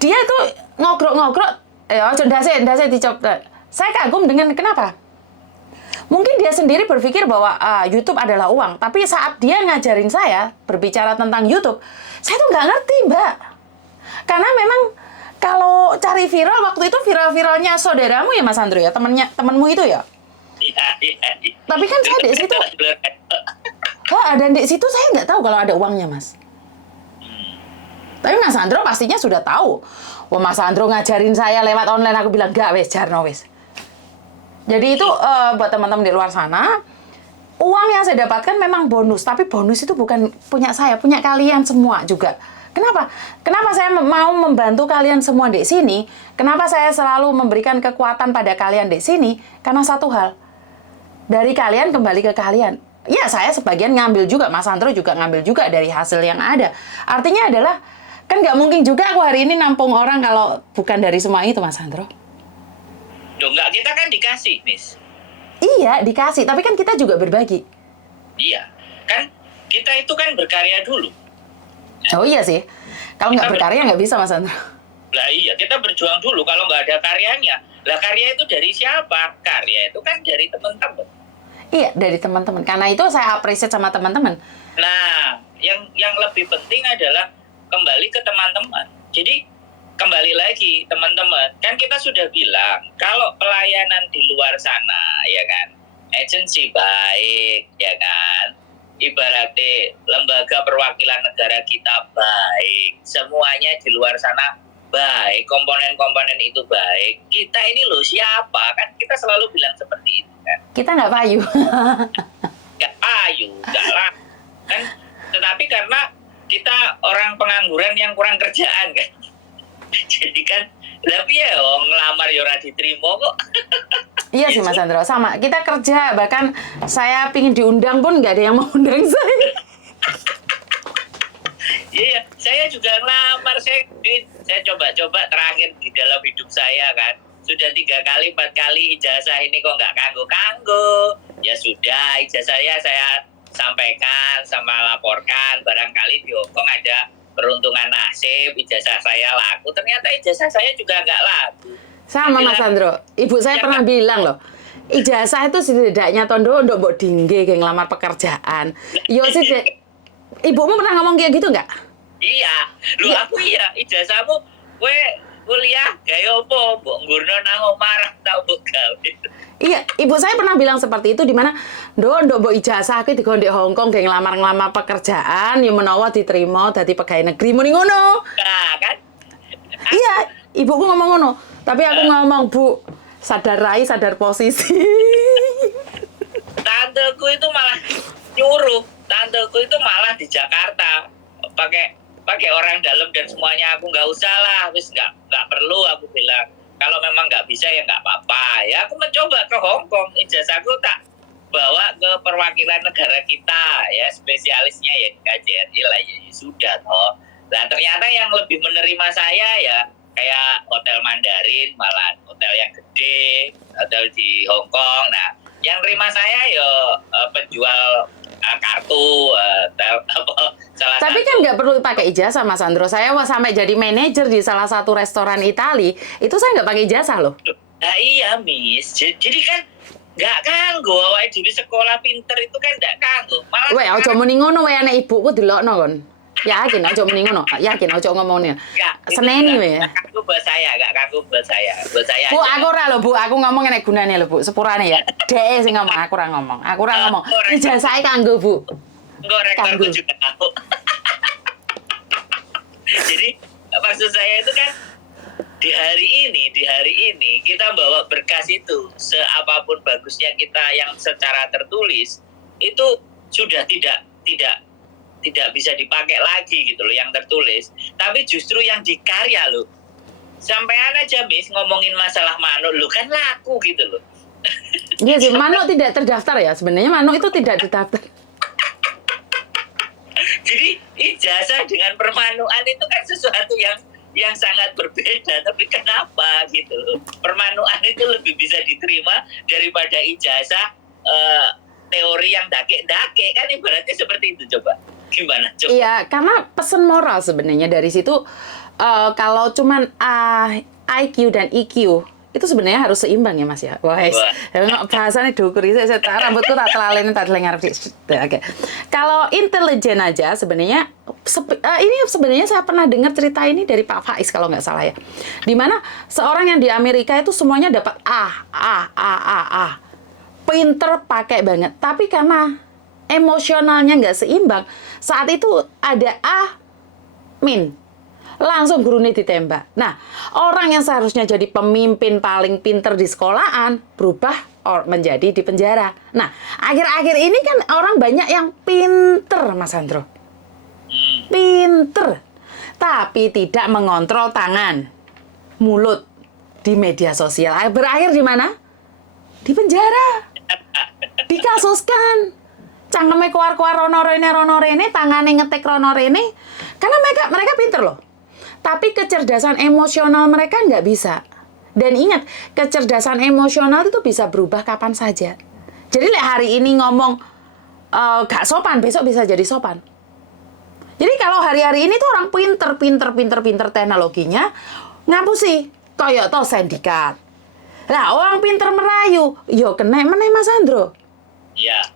dia itu ngobrol-ngobrol, ndase dicop. Saya kagum dengan kenapa? Mungkin dia sendiri berpikir bahwa YouTube adalah uang, tapi saat dia ngajarin saya berbicara tentang YouTube, saya tuh nggak ngerti, Mbak. Karena memang kalau cari viral, waktu itu viral-viralnya saudaramu ya Mas Andro ya, temenmu itu ya? Iya. Tapi kan saya di situ, dan di situ saya nggak tahu kalau ada uangnya, Mas. Tapi Mas Andro pastinya sudah tahu. Wah, Mas Andro ngajarin saya lewat online, aku bilang, gak wes, jarno wes. Jadi itu buat teman-teman di luar sana, uang yang saya dapatkan memang bonus, tapi bonus itu bukan punya saya, punya kalian semua juga. Kenapa? Kenapa saya mau membantu kalian semua di sini? Kenapa saya selalu memberikan kekuatan pada kalian di sini? Karena satu hal, dari kalian kembali ke kalian. Ya, saya sebagian ngambil juga, Mas Andro juga ngambil juga dari hasil yang ada. Artinya adalah, kan nggak mungkin juga aku hari ini nampung orang kalau bukan dari semua itu, Mas Andro. Loh, enggak, kita kan dikasih, Miss. Iya, dikasih. Tapi kan kita juga berbagi. Iya. Kan kita itu kan berkarya dulu. Oh iya sih. Kalau nggak berkarya nggak bisa, Mas Andro. Lah iya, kita berjuang dulu kalau nggak ada karyanya. Lah karya itu dari siapa? Karya itu kan dari teman-teman. Iya, dari teman-teman. Karena itu saya appreciate sama teman-teman. Nah, yang lebih penting adalah kembali ke teman-teman. Jadi kembali lagi teman-teman, kan kita sudah bilang kalau pelayanan di luar sana, ya kan, agensi baik, ya kan, ibaratnya lembaga perwakilan negara kita baik, semuanya di luar sana baik, komponen-komponen itu baik. Kita ini loh siapa? Kan kita selalu bilang seperti itu kan. Kita nggak payu. Nggak payu, nggak lah. Kan, tetapi karena kita orang pengangguran yang kurang kerjaan kan. Jadi kan, tapi ya ngelamar ya ora diterima kok. Iya sih Mas Andro, sama. Kita kerja, bahkan saya pingin diundang pun nggak ada yang mau undang saya. Iya, saya juga ngelamar, saya coba-coba terakhir di dalam hidup saya kan. Sudah 3 kali, 4 kali ijazah ini kok nggak kanggo-kanggo. Ya sudah, ijazahnya saya sampaikan sama laporkan. Barangkali di Hongkong ada peruntungan nasib, ijazah saya laku. Ternyata ijazah saya juga nggak laku. Sama Mas Andro, ibu saya pernah bilang loh, ijazah itu setidaknya tondo untuk mbok dingge kayak ngelamar pekerjaan. Yo sih, ibumu pernah ngomong kayak gitu nggak? Iya, lu aku iya, ijazahmu kowe kuliah gaya apa? Mbok ngurno nang omah tau mbok gawe. Iya, ibu saya pernah bilang seperti itu, di mana ndok mbok ijazah ki digo ndek Hongkong kayak ngelamar-ngelamar pekerjaan, ya menawa diterima dadi pegawai negeri muni ngono. Nah, kan? Iya, ibuku ngomong ngono. Tapi aku ngomong, Bu, sadar rai, sadar posisi. Tanteku itu malah nyuruh. Tanteku itu malah di Jakarta pakai orang dalam dan semuanya aku nggak usah lah, wis nggak perlu aku bilang. Kalau memang nggak bisa ya nggak apa-apa. Ya aku mencoba ke Hongkong, ijazahku tak bawa ke perwakilan negara kita ya, spesialisnya ya di KJRI lah ya sudah toh. Nah ternyata yang lebih menerima saya ya kayak hotel Mandarin, malah hotel yang gede, hotel di Hong Kong. Nah yang terima saya ya penjual kartu, salah Tapi kan satu. nggak perlu pakai ijazah, Mas Andro. Saya sampai jadi manajer di salah satu restoran Itali, itu saya nggak pakai ijazah loh. Nah iya Miss, jadi kan nggak kanggo, awake dhewe sekolah pinter itu kan nggak kanggo. Malah Weh, ojo sekarang muni ngono weh anak ibuku delokno kon. Yakin ojo muni ngono, yakin ojo ngomongnya. nggak, itu Seneni weh. nggak kanggo buat saya, nggak kanggo buat saya Bu, aja. aku ora lho, Bu. Aku ngomong nek gunane lho, Bu. Sepurane ya. Dek sing ngomong, aku ora ngomong. Aku ora ngomong. Ijazahe kanggo, Bu. Enggak, rektorku Kanggo. juga tahu. Jadi maksud saya itu kan di hari ini kita bawa berkas itu seapapun bagusnya kita yang secara tertulis itu sudah tidak bisa dipakai lagi gitu loh yang tertulis, tapi justru yang dikarya loh. Sampean aja Miss ngomongin masalah manuk lo kan laku gitu loh. Iya sih, manuk tidak terdaftar ya. Sebenarnya manuk itu tidak terdaftar. Jadi ijazah dengan permanuan itu kan sesuatu yang sangat berbeda, tapi kenapa gitu? Permanuan itu lebih bisa diterima daripada ijazah teori yang dake-dake, kan ibaratnya seperti itu. Coba gimana coba? Iya, karena pesan moral sebenarnya dari situ kalau cuman IQ dan EQ itu sebenarnya harus seimbang ya Mas ya. Wah, bahasanya dukur itu saya rambutku tak telalen tak lengar. Oke. Kalau intelijen aja sebenarnya ini sebenarnya saya pernah dengar cerita ini dari Pak Faiz kalau nggak salah ya. Di mana seorang yang di Amerika itu semuanya dapat A. Pinter pakai banget. Tapi karena emosionalnya nggak seimbang, saat itu ada A min. Langsung gurunya ditembak. Nah, orang yang seharusnya jadi pemimpin paling pinter di sekolahan, berubah menjadi di penjara. Nah, akhir-akhir ini kan orang banyak yang pinter, Mas Andro. Pinter. Tapi tidak mengontrol tangan, mulut di media sosial. Berakhir di mana? Di penjara. Dikasuskan. Cangkeme keluar-keluar rono rene, tangane ngetik rono rene. Karena mereka pinter loh. Tapi kecerdasan emosional mereka nggak bisa. Dan ingat, kecerdasan emosional itu bisa berubah kapan saja. Jadi hari ini ngomong gak sopan, besok bisa jadi sopan. Jadi kalau hari-hari ini tuh orang pinter teknologinya, ngapusi koyok to sindikat. Lah orang pinter merayu, yo kena meneh Mas Andro. Iya.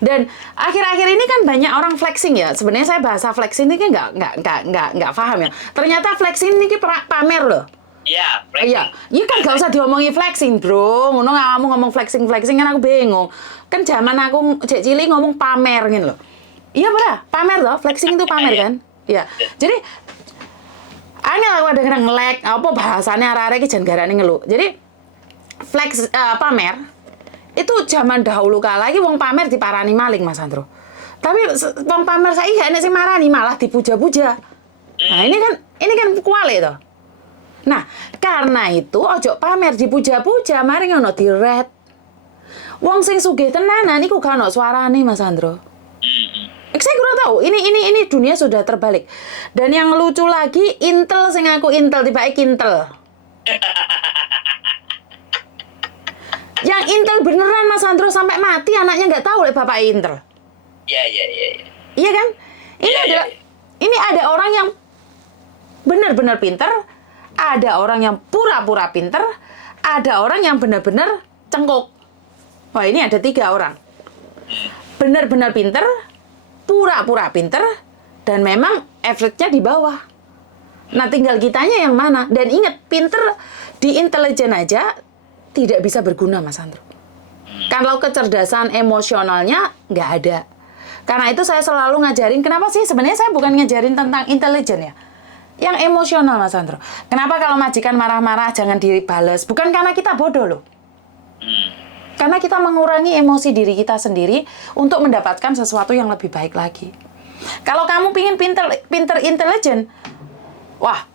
Dan akhir-akhir ini kan banyak orang flexing ya. Sebenarnya saya bahasa flexing ini kan nggak paham ya. Ternyata flexing ini pamer loh. Iya. Iya, iya kan gak usah diomongi flexing bro. Ngono kamu ngomong flexing kan aku bingung. Kan zaman aku cek cilik ngomong pamer gitu loh. Iya bener, pamer loh. Flexing itu pamer kan. Iya. Jadi angel aku ada nge-lag apa bahasanya arek-arek iki jan garane ngeluh. Jadi flex pamer itu zaman dahulu kala iki wong pamer diparani maling Mas Andro. Tapi wong pamer saiki gak enek sing marani, malah dipuja-puja. Nah, ini kan kuali to. Nah, karena itu ojo pamer dipuja-puja, mari ngono di-red. Wong sing sugih tenanan iku gak ono suarane Mas Andro. Saya kurang tahu. Ini dunia sudah terbalik. Dan yang lucu lagi, Intel sing aku Intel tiba Kintel. Yang Intel beneran Mas Andro sampai mati anaknya nggak tahu oleh bapak Intel. Iya. Iya kan? Ini ada orang yang benar-benar pinter, ada orang yang pura-pura pinter, ada orang yang benar-benar cengkok. Wah, ini ada 3 orang. Benar-benar pinter, pura-pura pinter, dan memang average-nya di bawah. Nah, tinggal kitanya yang mana. Dan ingat, pinter di intelijen aja tidak bisa berguna, Mas Andro. Kalau kecerdasan emosionalnya nggak ada. Karena itu saya selalu ngajarin, kenapa sih sebenarnya saya bukan ngajarin tentang intelijen ya. Yang emosional, Mas Andro. Kenapa kalau majikan marah-marah jangan dibales? Bukan karena kita bodoh loh. Karena kita mengurangi emosi diri kita sendiri untuk mendapatkan sesuatu yang lebih baik lagi. Kalau kamu pingin pinter intelijen, wah,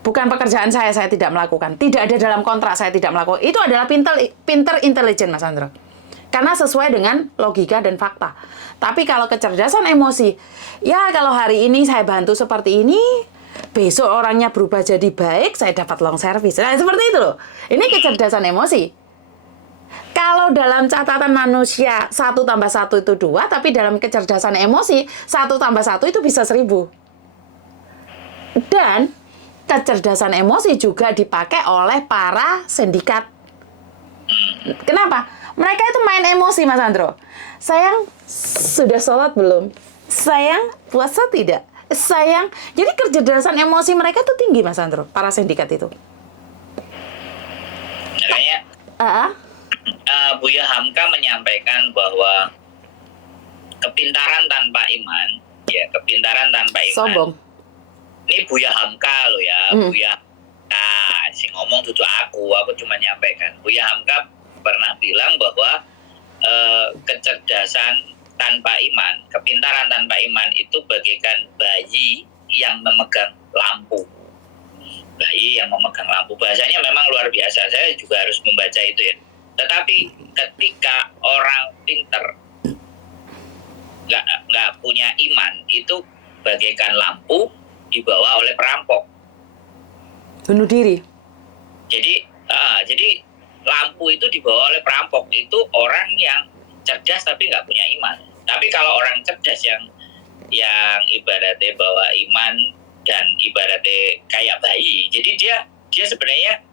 bukan pekerjaan saya tidak melakukan. Tidak ada dalam kontrak saya tidak melakukan. Itu adalah pinter intelijen, Mas Andro. Karena sesuai dengan logika dan fakta. Tapi kalau kecerdasan emosi, ya kalau hari ini saya bantu seperti ini, besok orangnya berubah jadi baik, saya dapat long service. Nah, seperti itu loh. Ini kecerdasan emosi. Kalau dalam catatan manusia 1 tambah 1 itu 2, tapi dalam kecerdasan emosi 1 tambah 1 itu bisa 1000. Dan kecerdasan emosi juga dipakai oleh para sindikat. Kenapa? Mereka itu main emosi, Mas Andro. Sayang, sudah sholat belum? Sayang, puasa tidak? Sayang, jadi kecerdasan emosi mereka tuh tinggi, Mas Andro, para sindikat itu. Makanya Buya Hamka menyampaikan bahwa kepintaran tanpa iman, ya kepintaran tanpa iman. Sombong. Ini Buya Hamka loh ya, Buya Hamka. Si ngomong tuh aku cuma nyampaikan. Buya Hamka pernah bilang bahwa kecerdasan tanpa iman, kepintaran tanpa iman itu bagaikan bayi yang memegang lampu. Bayi yang memegang lampu. Bahasanya memang luar biasa. Saya juga harus membaca itu ya. Tetapi ketika orang pinter nggak punya iman, itu bagaikan lampu dibawa oleh perampok. Bunuh diri. Jadi lampu itu dibawa oleh perampok. Itu orang yang cerdas tapi nggak punya iman. Tapi kalau orang cerdas yang ibaratnya bawa iman dan ibaratnya kayak bayi, jadi dia sebenarnya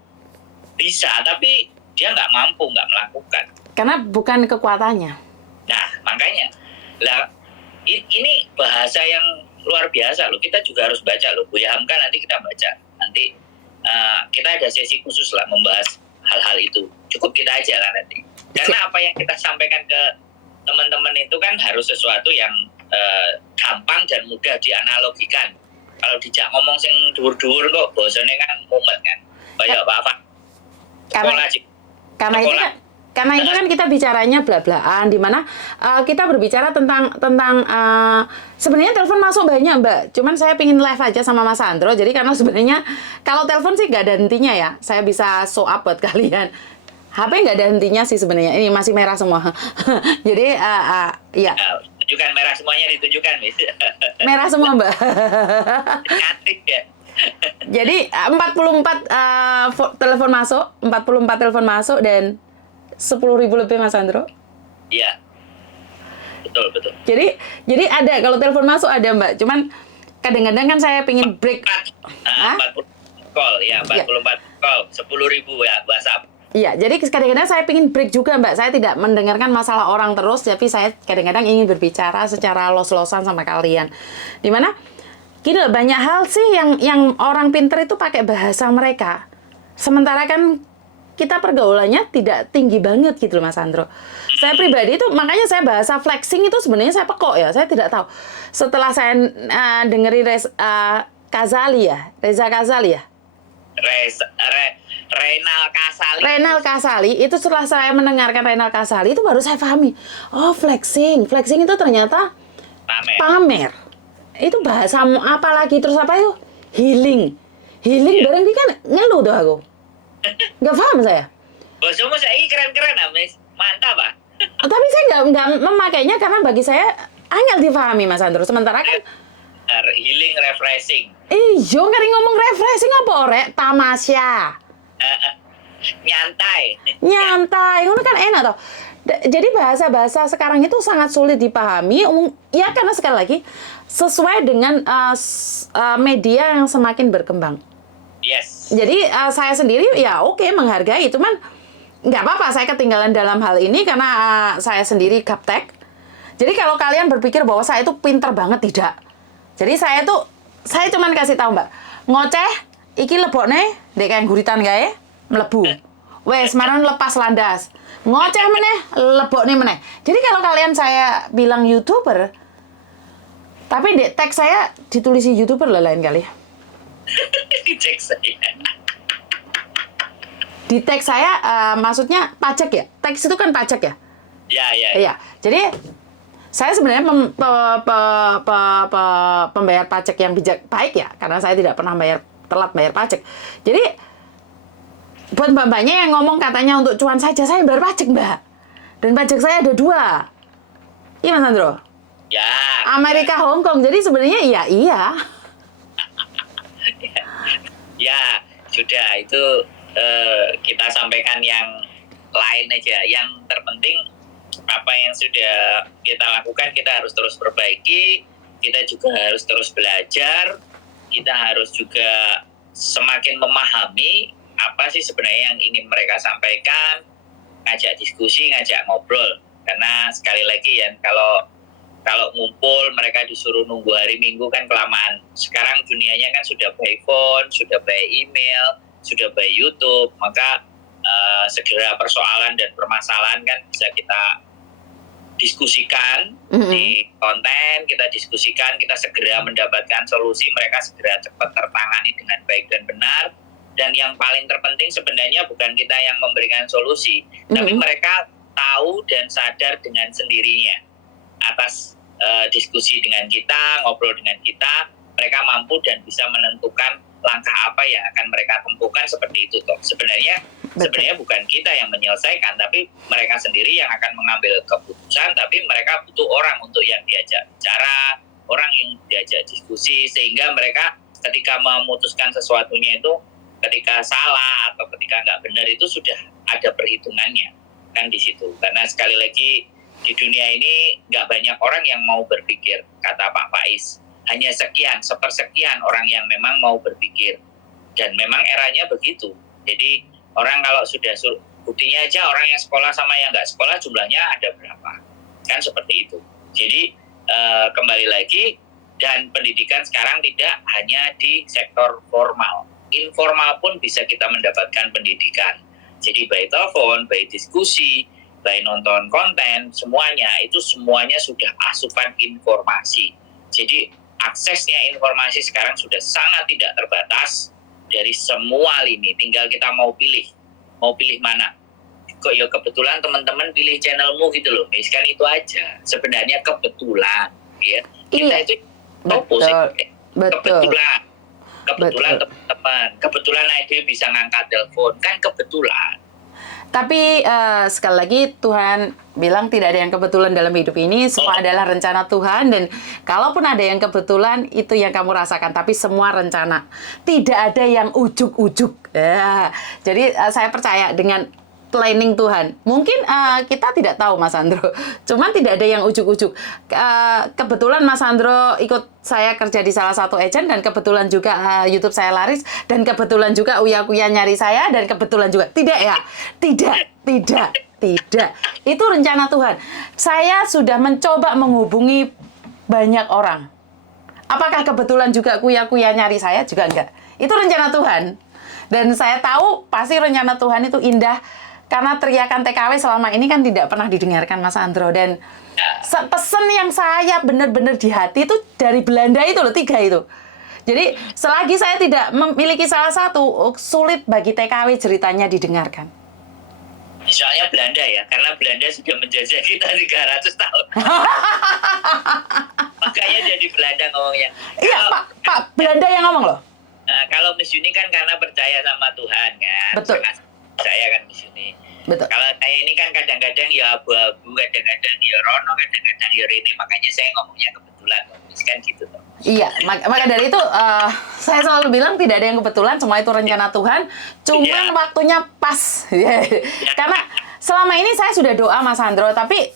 bisa, tapi dia nggak mampu, nggak melakukan. Karena bukan kekuatannya. Nah, makanya ini bahasa yang luar biasa loh. Kita juga harus baca loh. Buya Hamka nanti kita baca. Nanti kita ada sesi khusus lah membahas hal-hal itu. Cukup kita aja lah nanti. Karena apa yang kita sampaikan ke teman-teman itu kan harus sesuatu yang gampang dan mudah dianalogikan. Kalau dijak ngomong sing dhuwur-dhuwur kok bosone kan mumet kan. Kayak apa? Karena itu kan kita bicaranya bla-blaan, di mana kita berbicara tentang sebenarnya telepon masuk banyak, Mbak. Cuman saya pingin live aja sama Mas Andro. Jadi karena sebenarnya kalau telepon sih nggak ada hentinya ya. Saya bisa show up buat kalian. HP nggak ada hentinya sih sebenarnya. Ini masih merah semua. Jadi ya. Tunjukkan merah semuanya, ditunjukkan, Miss. Merah semua, Mbak. Cantik ya. Jadi 44 telepon masuk, 44 telepon masuk dan 10.000 lebih, Mas Andro. Iya. Betul. Jadi ada, kalau telepon masuk ada, Mbak. Cuman kadang-kadang kan saya pingin break. 40 call, ya 44 call, 10.000 ya WhatsApp. Iya, jadi kadang-kadang saya pingin break juga, Mbak. Saya tidak mendengarkan masalah orang terus, tapi saya kadang-kadang ingin berbicara secara los-losan sama kalian. Dimana gini loh, banyak hal sih yang orang pinter itu pakai bahasa mereka. Sementara kan kita pergaulannya tidak tinggi banget gitu loh, Mas Andro. Saya pribadi itu, makanya saya bahasa flexing itu sebenarnya saya pekok ya, saya tidak tahu. Setelah saya dengerin Reza Kazali ya. Renal Kasali, itu setelah saya mendengarkan Renal Kasali, itu baru saya pahami. Oh, flexing itu ternyata pamer. Itu bahasa apa lagi, terus apa itu? Healing bareng dia kan ngeluh tuh aku. Nggak paham saya. Bosomu saya keren-keren, Miss. Mantap, Pak. Tapi saya nggak memakainya karena bagi saya angel dipahami, Mas Andro. Sementara kan healing, refreshing. Iyo, ngeri ngomong refreshing apa orek? Tamasya. Nyantai, itu kan enak toh. Jadi bahasa-bahasa sekarang itu sangat sulit dipahami. Ya karena sekali lagi sesuai dengan media yang semakin berkembang. Yes. Jadi saya sendiri ya oke, menghargai, cuman nggak apa-apa saya ketinggalan dalam hal ini karena saya sendiri gaptek. Jadi kalau kalian berpikir bahwa saya itu pinter banget, tidak. Jadi saya cuman kasih tahu, Mbak, ngoceh iki lebokne ndek kayak guritan gae mlebu. Wes maran lepas landas. Ngoceh meneh lebokne meneh. Jadi kalau kalian saya bilang YouTuber, tapi di tag saya ditulisi YouTuber lah lain kali. Di tag saya maksudnya pajak ya. Teks itu kan pajak ya? Iya. Jadi saya sebenarnya pembayar pajak yang baik ya, karena saya tidak pernah telat bayar pajak. Jadi buat mbak-mbaknya yang ngomong katanya untuk cuan saja, saya bayar pajak, Mbak. Dan pajak saya ada 2. Iya Mas Sandro? Ya. Amerika, Hong Kong. Jadi sebenarnya iya. Ya, sudah itu kita sampaikan yang lain aja. Yang terpenting apa yang sudah kita lakukan kita harus terus perbaiki, kita juga harus terus belajar, kita harus juga semakin memahami apa sih sebenarnya yang ingin mereka sampaikan, ngajak diskusi, ngajak ngobrol. Karena sekali lagi ya, kalau ngumpul mereka disuruh nunggu hari Minggu kan kelamaan. Sekarang dunianya kan sudah by phone, sudah by email, sudah by YouTube, maka segera persoalan dan permasalahan kan bisa kita diskusikan di konten, kita diskusikan, kita segera mendapatkan solusi, mereka segera cepat tertangani dengan baik dan benar. Dan yang paling terpenting sebenarnya bukan kita yang memberikan solusi, tapi mereka tahu dan sadar dengan sendirinya atas diskusi dengan kita, ngobrol dengan kita, mereka mampu dan bisa menentukan langkah apa yang akan mereka tempuhkan seperti itu toh. Sebenarnya bukan kita yang menyelesaikan, tapi mereka sendiri yang akan mengambil keputusan, tapi mereka butuh orang untuk yang diajak bicara, orang yang diajak diskusi, sehingga mereka ketika memutuskan sesuatunya itu ketika salah atau ketika nggak benar itu sudah ada perhitungannya kan di situ. Karena sekali lagi di dunia ini nggak banyak orang yang mau berpikir, kata Pak Faiz. Hanya sepersekian orang yang memang mau berpikir. Dan memang eranya begitu. Jadi orang kalau sudah buktinya aja orang yang sekolah sama yang nggak sekolah jumlahnya ada berapa. Kan seperti itu. Jadi kembali lagi, dan pendidikan sekarang tidak hanya di sektor formal. Informal pun bisa kita mendapatkan pendidikan. Jadi by telepon, by diskusi, by nonton konten, semuanya sudah asupan informasi. Jadi aksesnya informasi sekarang sudah sangat tidak terbatas dari semua lini. Tinggal kita mau pilih mana. Kok ya kebetulan teman-teman pilih channelmu gitu loh, kan itu aja. Sebenarnya kebetulan, ya. Kita itu kebetulan teman-teman, kebetulan Aidil bisa ngangkat telepon, kan kebetulan. Tapi sekali lagi Tuhan bilang tidak ada yang kebetulan dalam hidup ini, semua adalah rencana Tuhan, dan kalaupun ada yang kebetulan itu yang kamu rasakan, tapi semua rencana, tidak ada yang ujuk-ujuk. Ya. Jadi saya percaya dengan planning Tuhan. Mungkin kita tidak tahu Mas Sandro, cuman tidak ada yang ujuk-ujuk. Kebetulan Mas Sandro ikut saya kerja di salah satu agent, dan kebetulan juga YouTube saya laris, dan kebetulan juga Uya-Kuya nyari saya, dan kebetulan juga. Tidak ya? Tidak. Itu rencana Tuhan. Saya sudah mencoba menghubungi banyak orang. Apakah kebetulan juga Kuya-Kuya nyari saya? Juga enggak. Itu rencana Tuhan. Dan saya tahu pasti rencana Tuhan itu indah, karena teriakan TKW selama ini kan tidak pernah didengarkan Mas Sandro. Dan pesan yang saya benar-benar di hati itu dari Belanda itu loh, 3 itu. Jadi selagi saya tidak memiliki salah satu, sulit bagi TKW ceritanya didengarkan. Soalnya Belanda ya, karena Belanda sudah menjajah kita 300 tahun. Makanya jadi Belanda ngomongnya. Iya, Pak Belanda yang ngomong loh. Nah, kalau Miss Yuni kan karena percaya sama Tuhan kan. Betul. Saya kan Miss Yuni. Betul. Kalau saya ini kan kadang-kadang ya abu-abu, kadang-kadang ya rono, kadang-kadang ya ini. Makanya saya ngomongnya kebetulan, kan gitu tuh. Iya, maka dari itu saya selalu bilang tidak ada yang kebetulan, semua itu rencana Tuhan. Cuman waktunya pas. Karena selama ini saya sudah doa Mas Sandro, tapi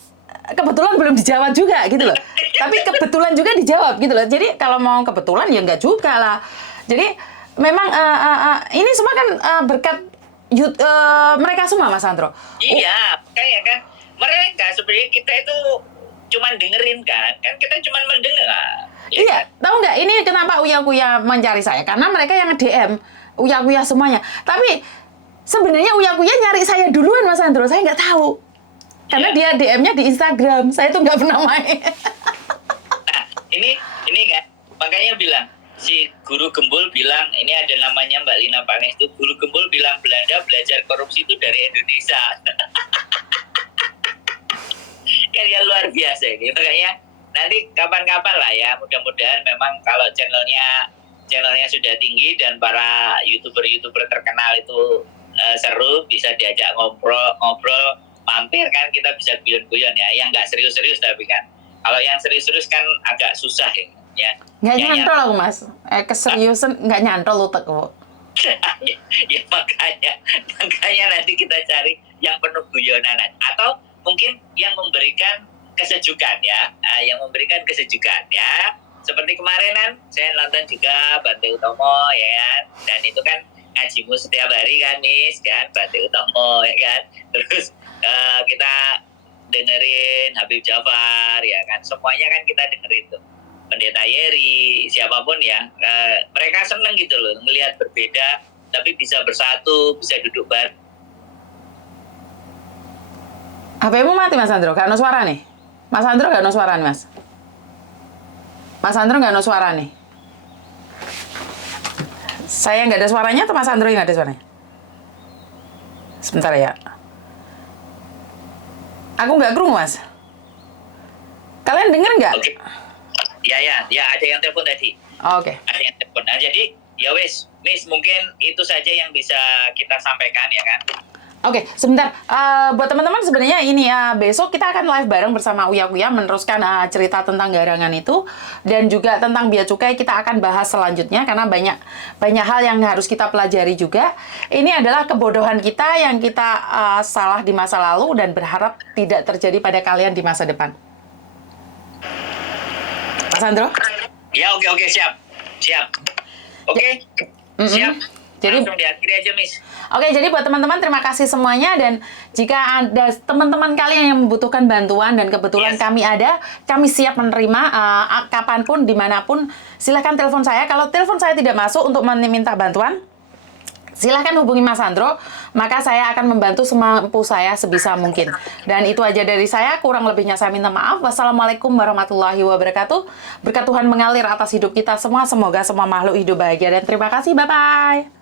kebetulan belum dijawab juga gitu loh. Tapi kebetulan juga dijawab gitu loh. Jadi kalau mau kebetulan ya enggak juga lah. Jadi memang ini semua kan berkat mereka semua Mas Sandro. Iya, kayak kan mereka sebenarnya kita itu cuman dengerin kan kita cuman mendengar. Iya, tahu nggak ini kenapa Uya-Kuya mencari saya? Karena mereka yang nge-DM Uya-Kuya semuanya. Tapi sebenarnya Uya-Kuya nyari saya duluan Mas Sandro, saya nggak tahu. Karena dia DM-nya di Instagram, saya tuh nggak pernah main. Nah, ini kan makanya bilang si Guru Gembul bilang, ini ada namanya Mbak Lina Pangestu, Guru Gembul bilang Belanda belajar korupsi itu dari Indonesia. Kan ya luar biasa ini. Makanya nanti kapan-kapan lah ya, mudah-mudahan memang kalau channelnya sudah tinggi dan para youtuber terkenal itu seru, bisa diajak ngobrol mampir kan kita bisa guyon-guyon ya, yang nggak serius-serius tapi kan. Kalau yang serius-serius kan agak susah ya. Nggak Ya, nyantol aku mas, keseriusan nggak nyantol otak kok. ya makanya nanti kita cari yang penuh guyonan atau mungkin yang memberikan kesejukan ya, yang memberikan kesejukan ya. Seperti kemarin kan saya nonton juga Bante Utomo ya kan, dan itu kan ngajimu setiap hari kan Miss kan, Bante Utomo ya kan. Terus kita dengerin Habib Jafar ya kan, semuanya kan kita dengerin tuh. Pendeta Yeri, siapapun ya, mereka seneng gitu loh, melihat berbeda, tapi bisa bersatu, bisa duduk bareng. HP-mu mati Mas Andro, gak ada suara nih. Mas Andro gak ada suara nih Mas. Mas Andro gak ada suara nih. Saya nggak ada suaranya atau Mas Andro yang nggak ada suaranya? Sebentar ya. Aku nggak kerungu Mas. Kalian denger nggak? Oke. Ya, ada yang telepon tadi. Oke. Ada yang telepon. Nah, jadi ya wes, Miss, mungkin itu saja yang bisa kita sampaikan ya kan. Oke, sebentar. Buat teman-teman sebenarnya ini besok kita akan live bareng bersama Uya Kuya meneruskan cerita tentang garangan itu, dan juga tentang bea cukai kita akan bahas selanjutnya karena banyak hal yang harus kita pelajari juga. Ini adalah kebodohan kita yang kita salah di masa lalu dan berharap tidak terjadi pada kalian di masa depan. Mas Andro? Ya, oke, siap. Oke. Siap. Jadi langsung diakhiri aja, Miss. Oke, jadi buat teman-teman terima kasih semuanya, dan jika ada teman-teman kalian yang membutuhkan bantuan dan kebetulan kami siap menerima kapanpun, dimanapun, silahkan telepon saya. Kalau telepon saya tidak masuk untuk meminta bantuan, silahkan hubungi Mas Andro, maka saya akan membantu semampu saya sebisa mungkin. Dan itu aja dari saya, kurang lebihnya saya minta maaf. Wassalamualaikum warahmatullahi wabarakatuh. Berkat Tuhan mengalir atas hidup kita semua, semoga semua makhluk hidup bahagia, dan terima kasih, bye-bye.